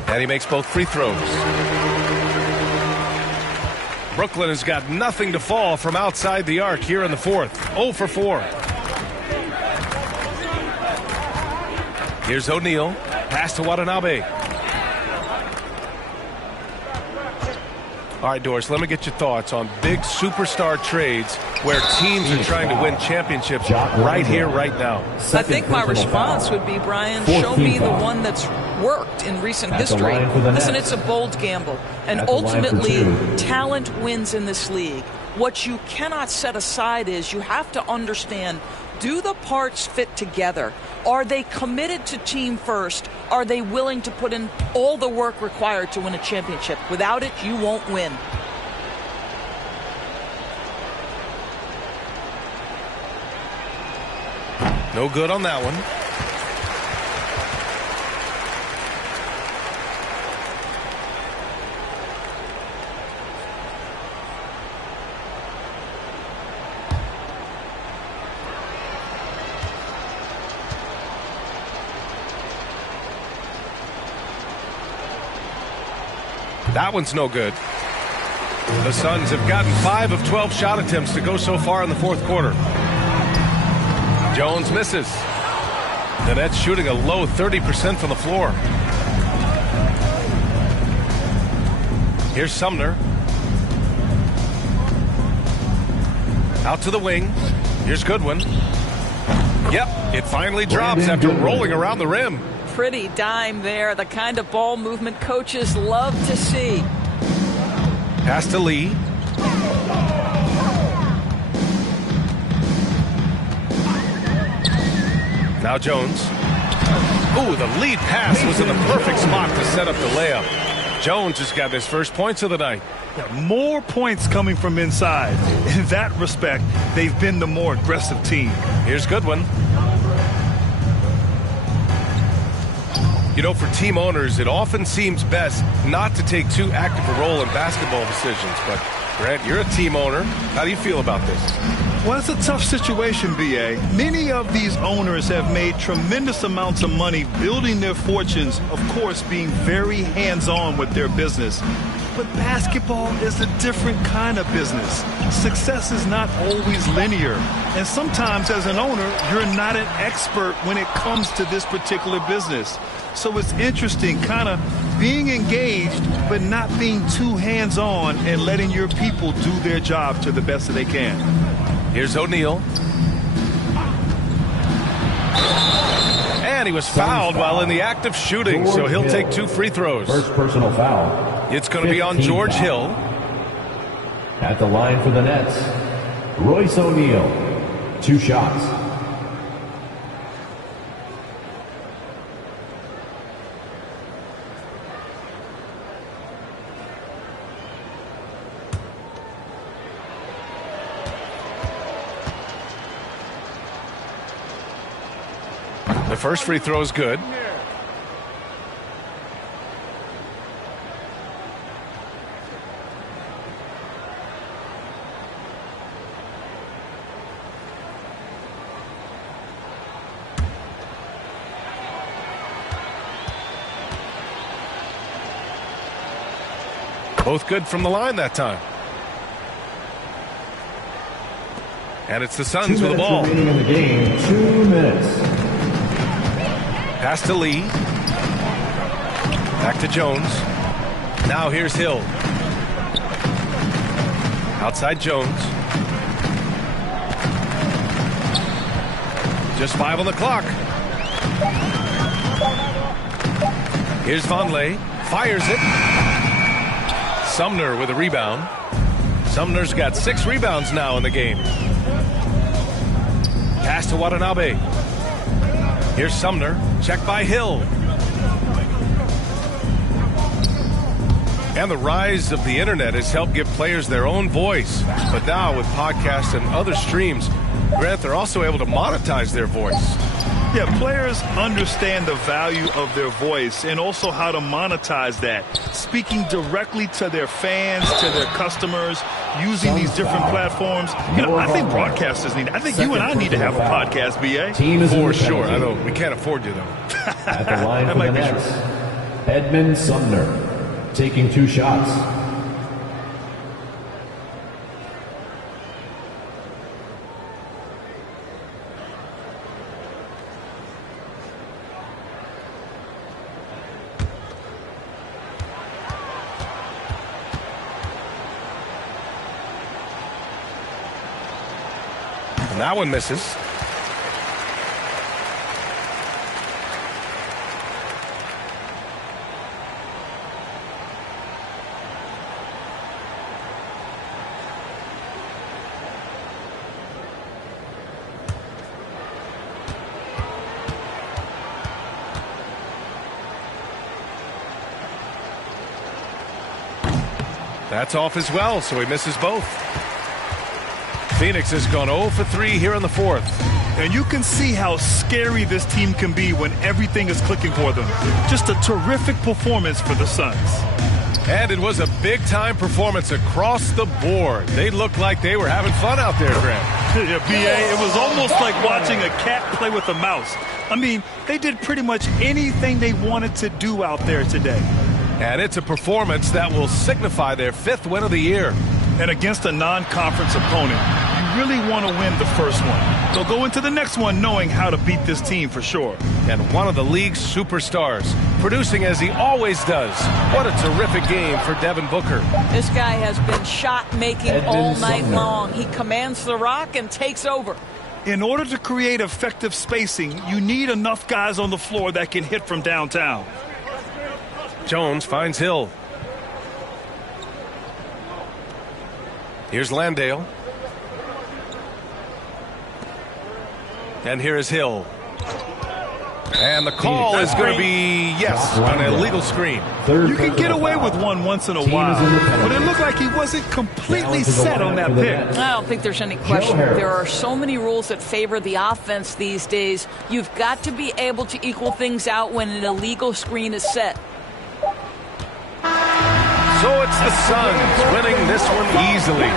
And he makes both free throws. Brooklyn has got nothing to fall from outside the arc here in the fourth. 0 for 4. Here's O'Neal. Pass to Watanabe. All right, Doris, let me get your thoughts on big superstar trades where teams are trying to win championships right here, right now. I think my response would be, Brian, show me the one that's worked in recent history. Listen, it's a bold gamble. And ultimately, talent wins in this league. What you cannot set aside is you have to understand, do the parts fit together? Are they committed to team first? Are they willing to put in all the work required to win a championship? Without it, you won't win. No good on that one. That one's no good. The Suns have gotten 5 of 12 shot attempts to go so far in the fourth quarter. Jones misses. The Nets shooting a low 30% from the floor. Here's Sumner. Out to the wing. Here's Goodwin. Yep, it finally drops after rolling around the rim. Pretty dime there, the kind of ball movement coaches love to see. Pass to Lee. Now Jones. Ooh, the lead pass was in the perfect spot to set up the layup. Jones has got his first points of the night. Yeah, more points coming from inside. In that respect, they've been the more aggressive team. Here's Goodwin. You know, for team owners, it often seems best not to take too active a role in basketball decisions. But, Grant, you're a team owner. How do you feel about this? Well, it's a tough situation, B.A. Many of these owners have made tremendous amounts of money building their fortunes, of course, being very hands-on with their business. But basketball is a different kind of business. Success is not always linear. And sometimes as an owner, you're not an expert when it comes to this particular business. So it's interesting kind of being engaged, but not being too hands-on and letting your people do their job to the best that they can. Here's O'Neal. And he was fouled while in the act of shooting, so he'll take 2 free throws. First personal foul. It's going to be on George Hill. At the line for the Nets, Royce O'Neal. 2 shots. The first free throw is good. Both good from the line that time. And it's the Suns with the ball. Remaining in the game, 2 minutes. Pass to Lee. Back to Jones. Now here's Hill. Outside Jones. Just 5 on the clock. Here's Vonleh. Fires it. Sumner with a rebound. Sumner's got 6 rebounds now in the game. Pass to Watanabe. Here's Sumner. Checked by Hill. And the rise of the internet has helped give players their own voice. But now with podcasts and other streams, Grant, they're also able to monetize their voice. Yeah, players understand the value of their voice and also how to monetize that. Speaking directly to their fans, to their customers, using these different platforms. You know, I think broadcasters need, I think you and I need to have a podcast, BA. For sure. I know we can't afford you, though. At the line for the Nets, Edmund Sumner taking 2 shots. That one misses. That's off as well, so he misses both. Phoenix has gone 0 for 3 here in the 4th. And you can see how scary this team can be when everything is clicking for them. Just a terrific performance for the Suns. And it was a big-time performance across the board. They looked like they were having fun out there, Grant. Yeah, BA, it was almost like watching a cat play with a mouse. I mean, they did pretty much anything they wanted to do out there today. And it's a performance that will signify their 5th win of the year. And against a non-conference opponent, you really want to win the first one. So go into the next one knowing how to beat this team for sure. And one of the league's superstars, producing as he always does. What a terrific game for Devin Booker. This guy has been shot-making all night long. He commands the rock and takes over. In order to create effective spacing, you need enough guys on the floor that can hit from downtown. Jones finds Hill. Here's Landale. And here is Hill. And the call is going to be, yes, an illegal screen. You can get away with one once in a while, but it looked like he wasn't completely set on that pick. I don't think there's any question. There are so many rules that favor the offense these days. You've got to be able to equal things out when an illegal screen is set. So it's the Suns winning this one easily.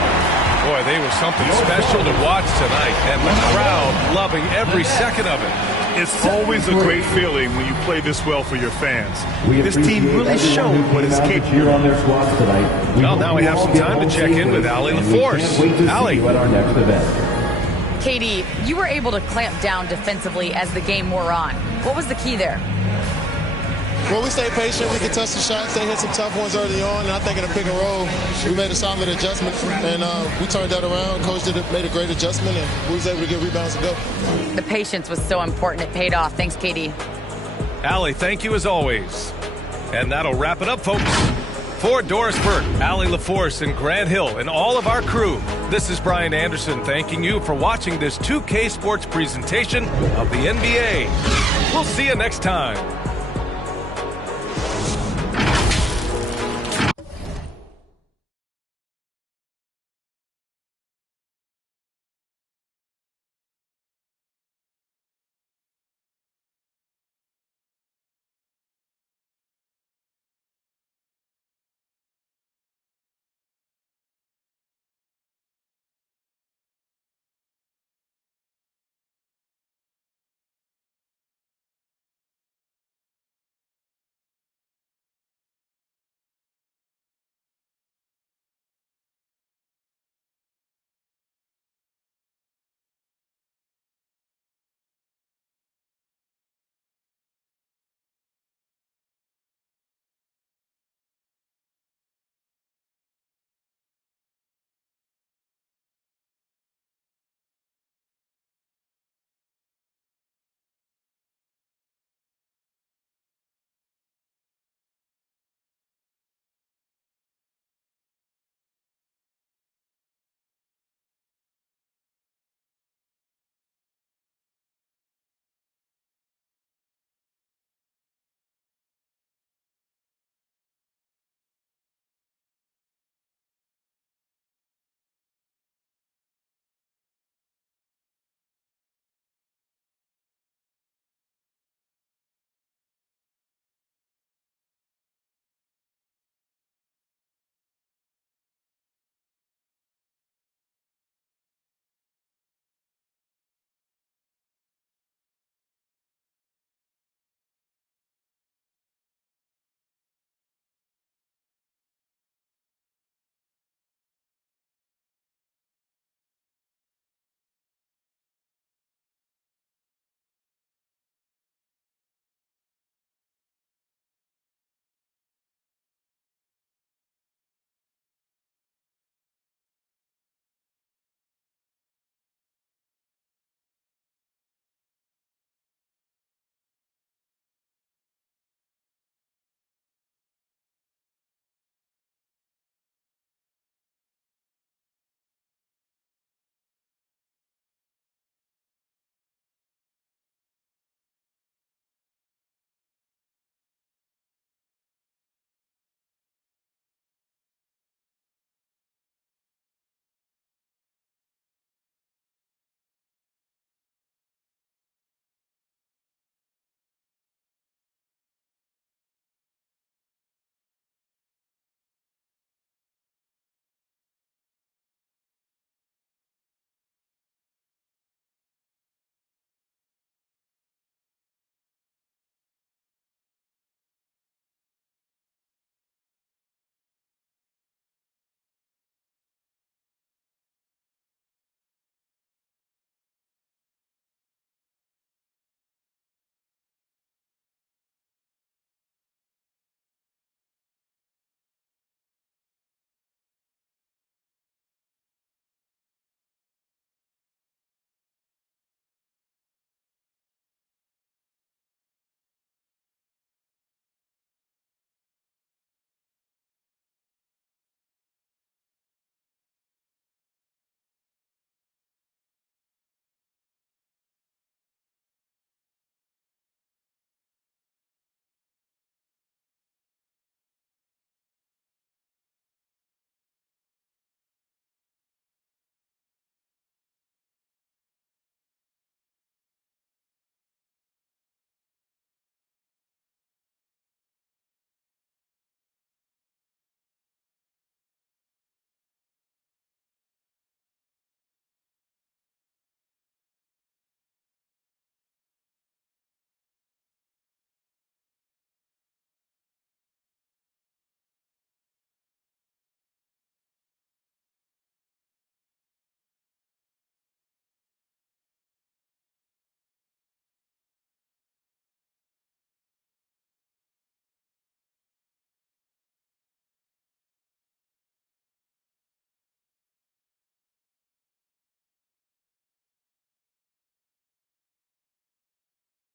Boy, they were something special to watch tonight, and the crowd loving every second of it. It's always a great feeling when you play this well for your fans. This team really showed what it's capable of. Well, now we have some time to check in with Allie LaForce. Allie. KD, you were able to clamp down defensively as the game wore on. What was the key there? Well, we stayed patient. We contested the shots. They hit some tough ones early on, and I think in a pick and roll, we made a solid adjustment, and we turned that around. Coach made a great adjustment, and we was able to get rebounds and go. The patience was so important. It paid off. Thanks, KD. Allie, thank you as always. And that'll wrap it up, folks. For Doris Burke, Allie LaForce, and Grant Hill, and all of our crew, this is Brian Anderson thanking you for watching this 2K Sports presentation of the NBA. We'll see you next time.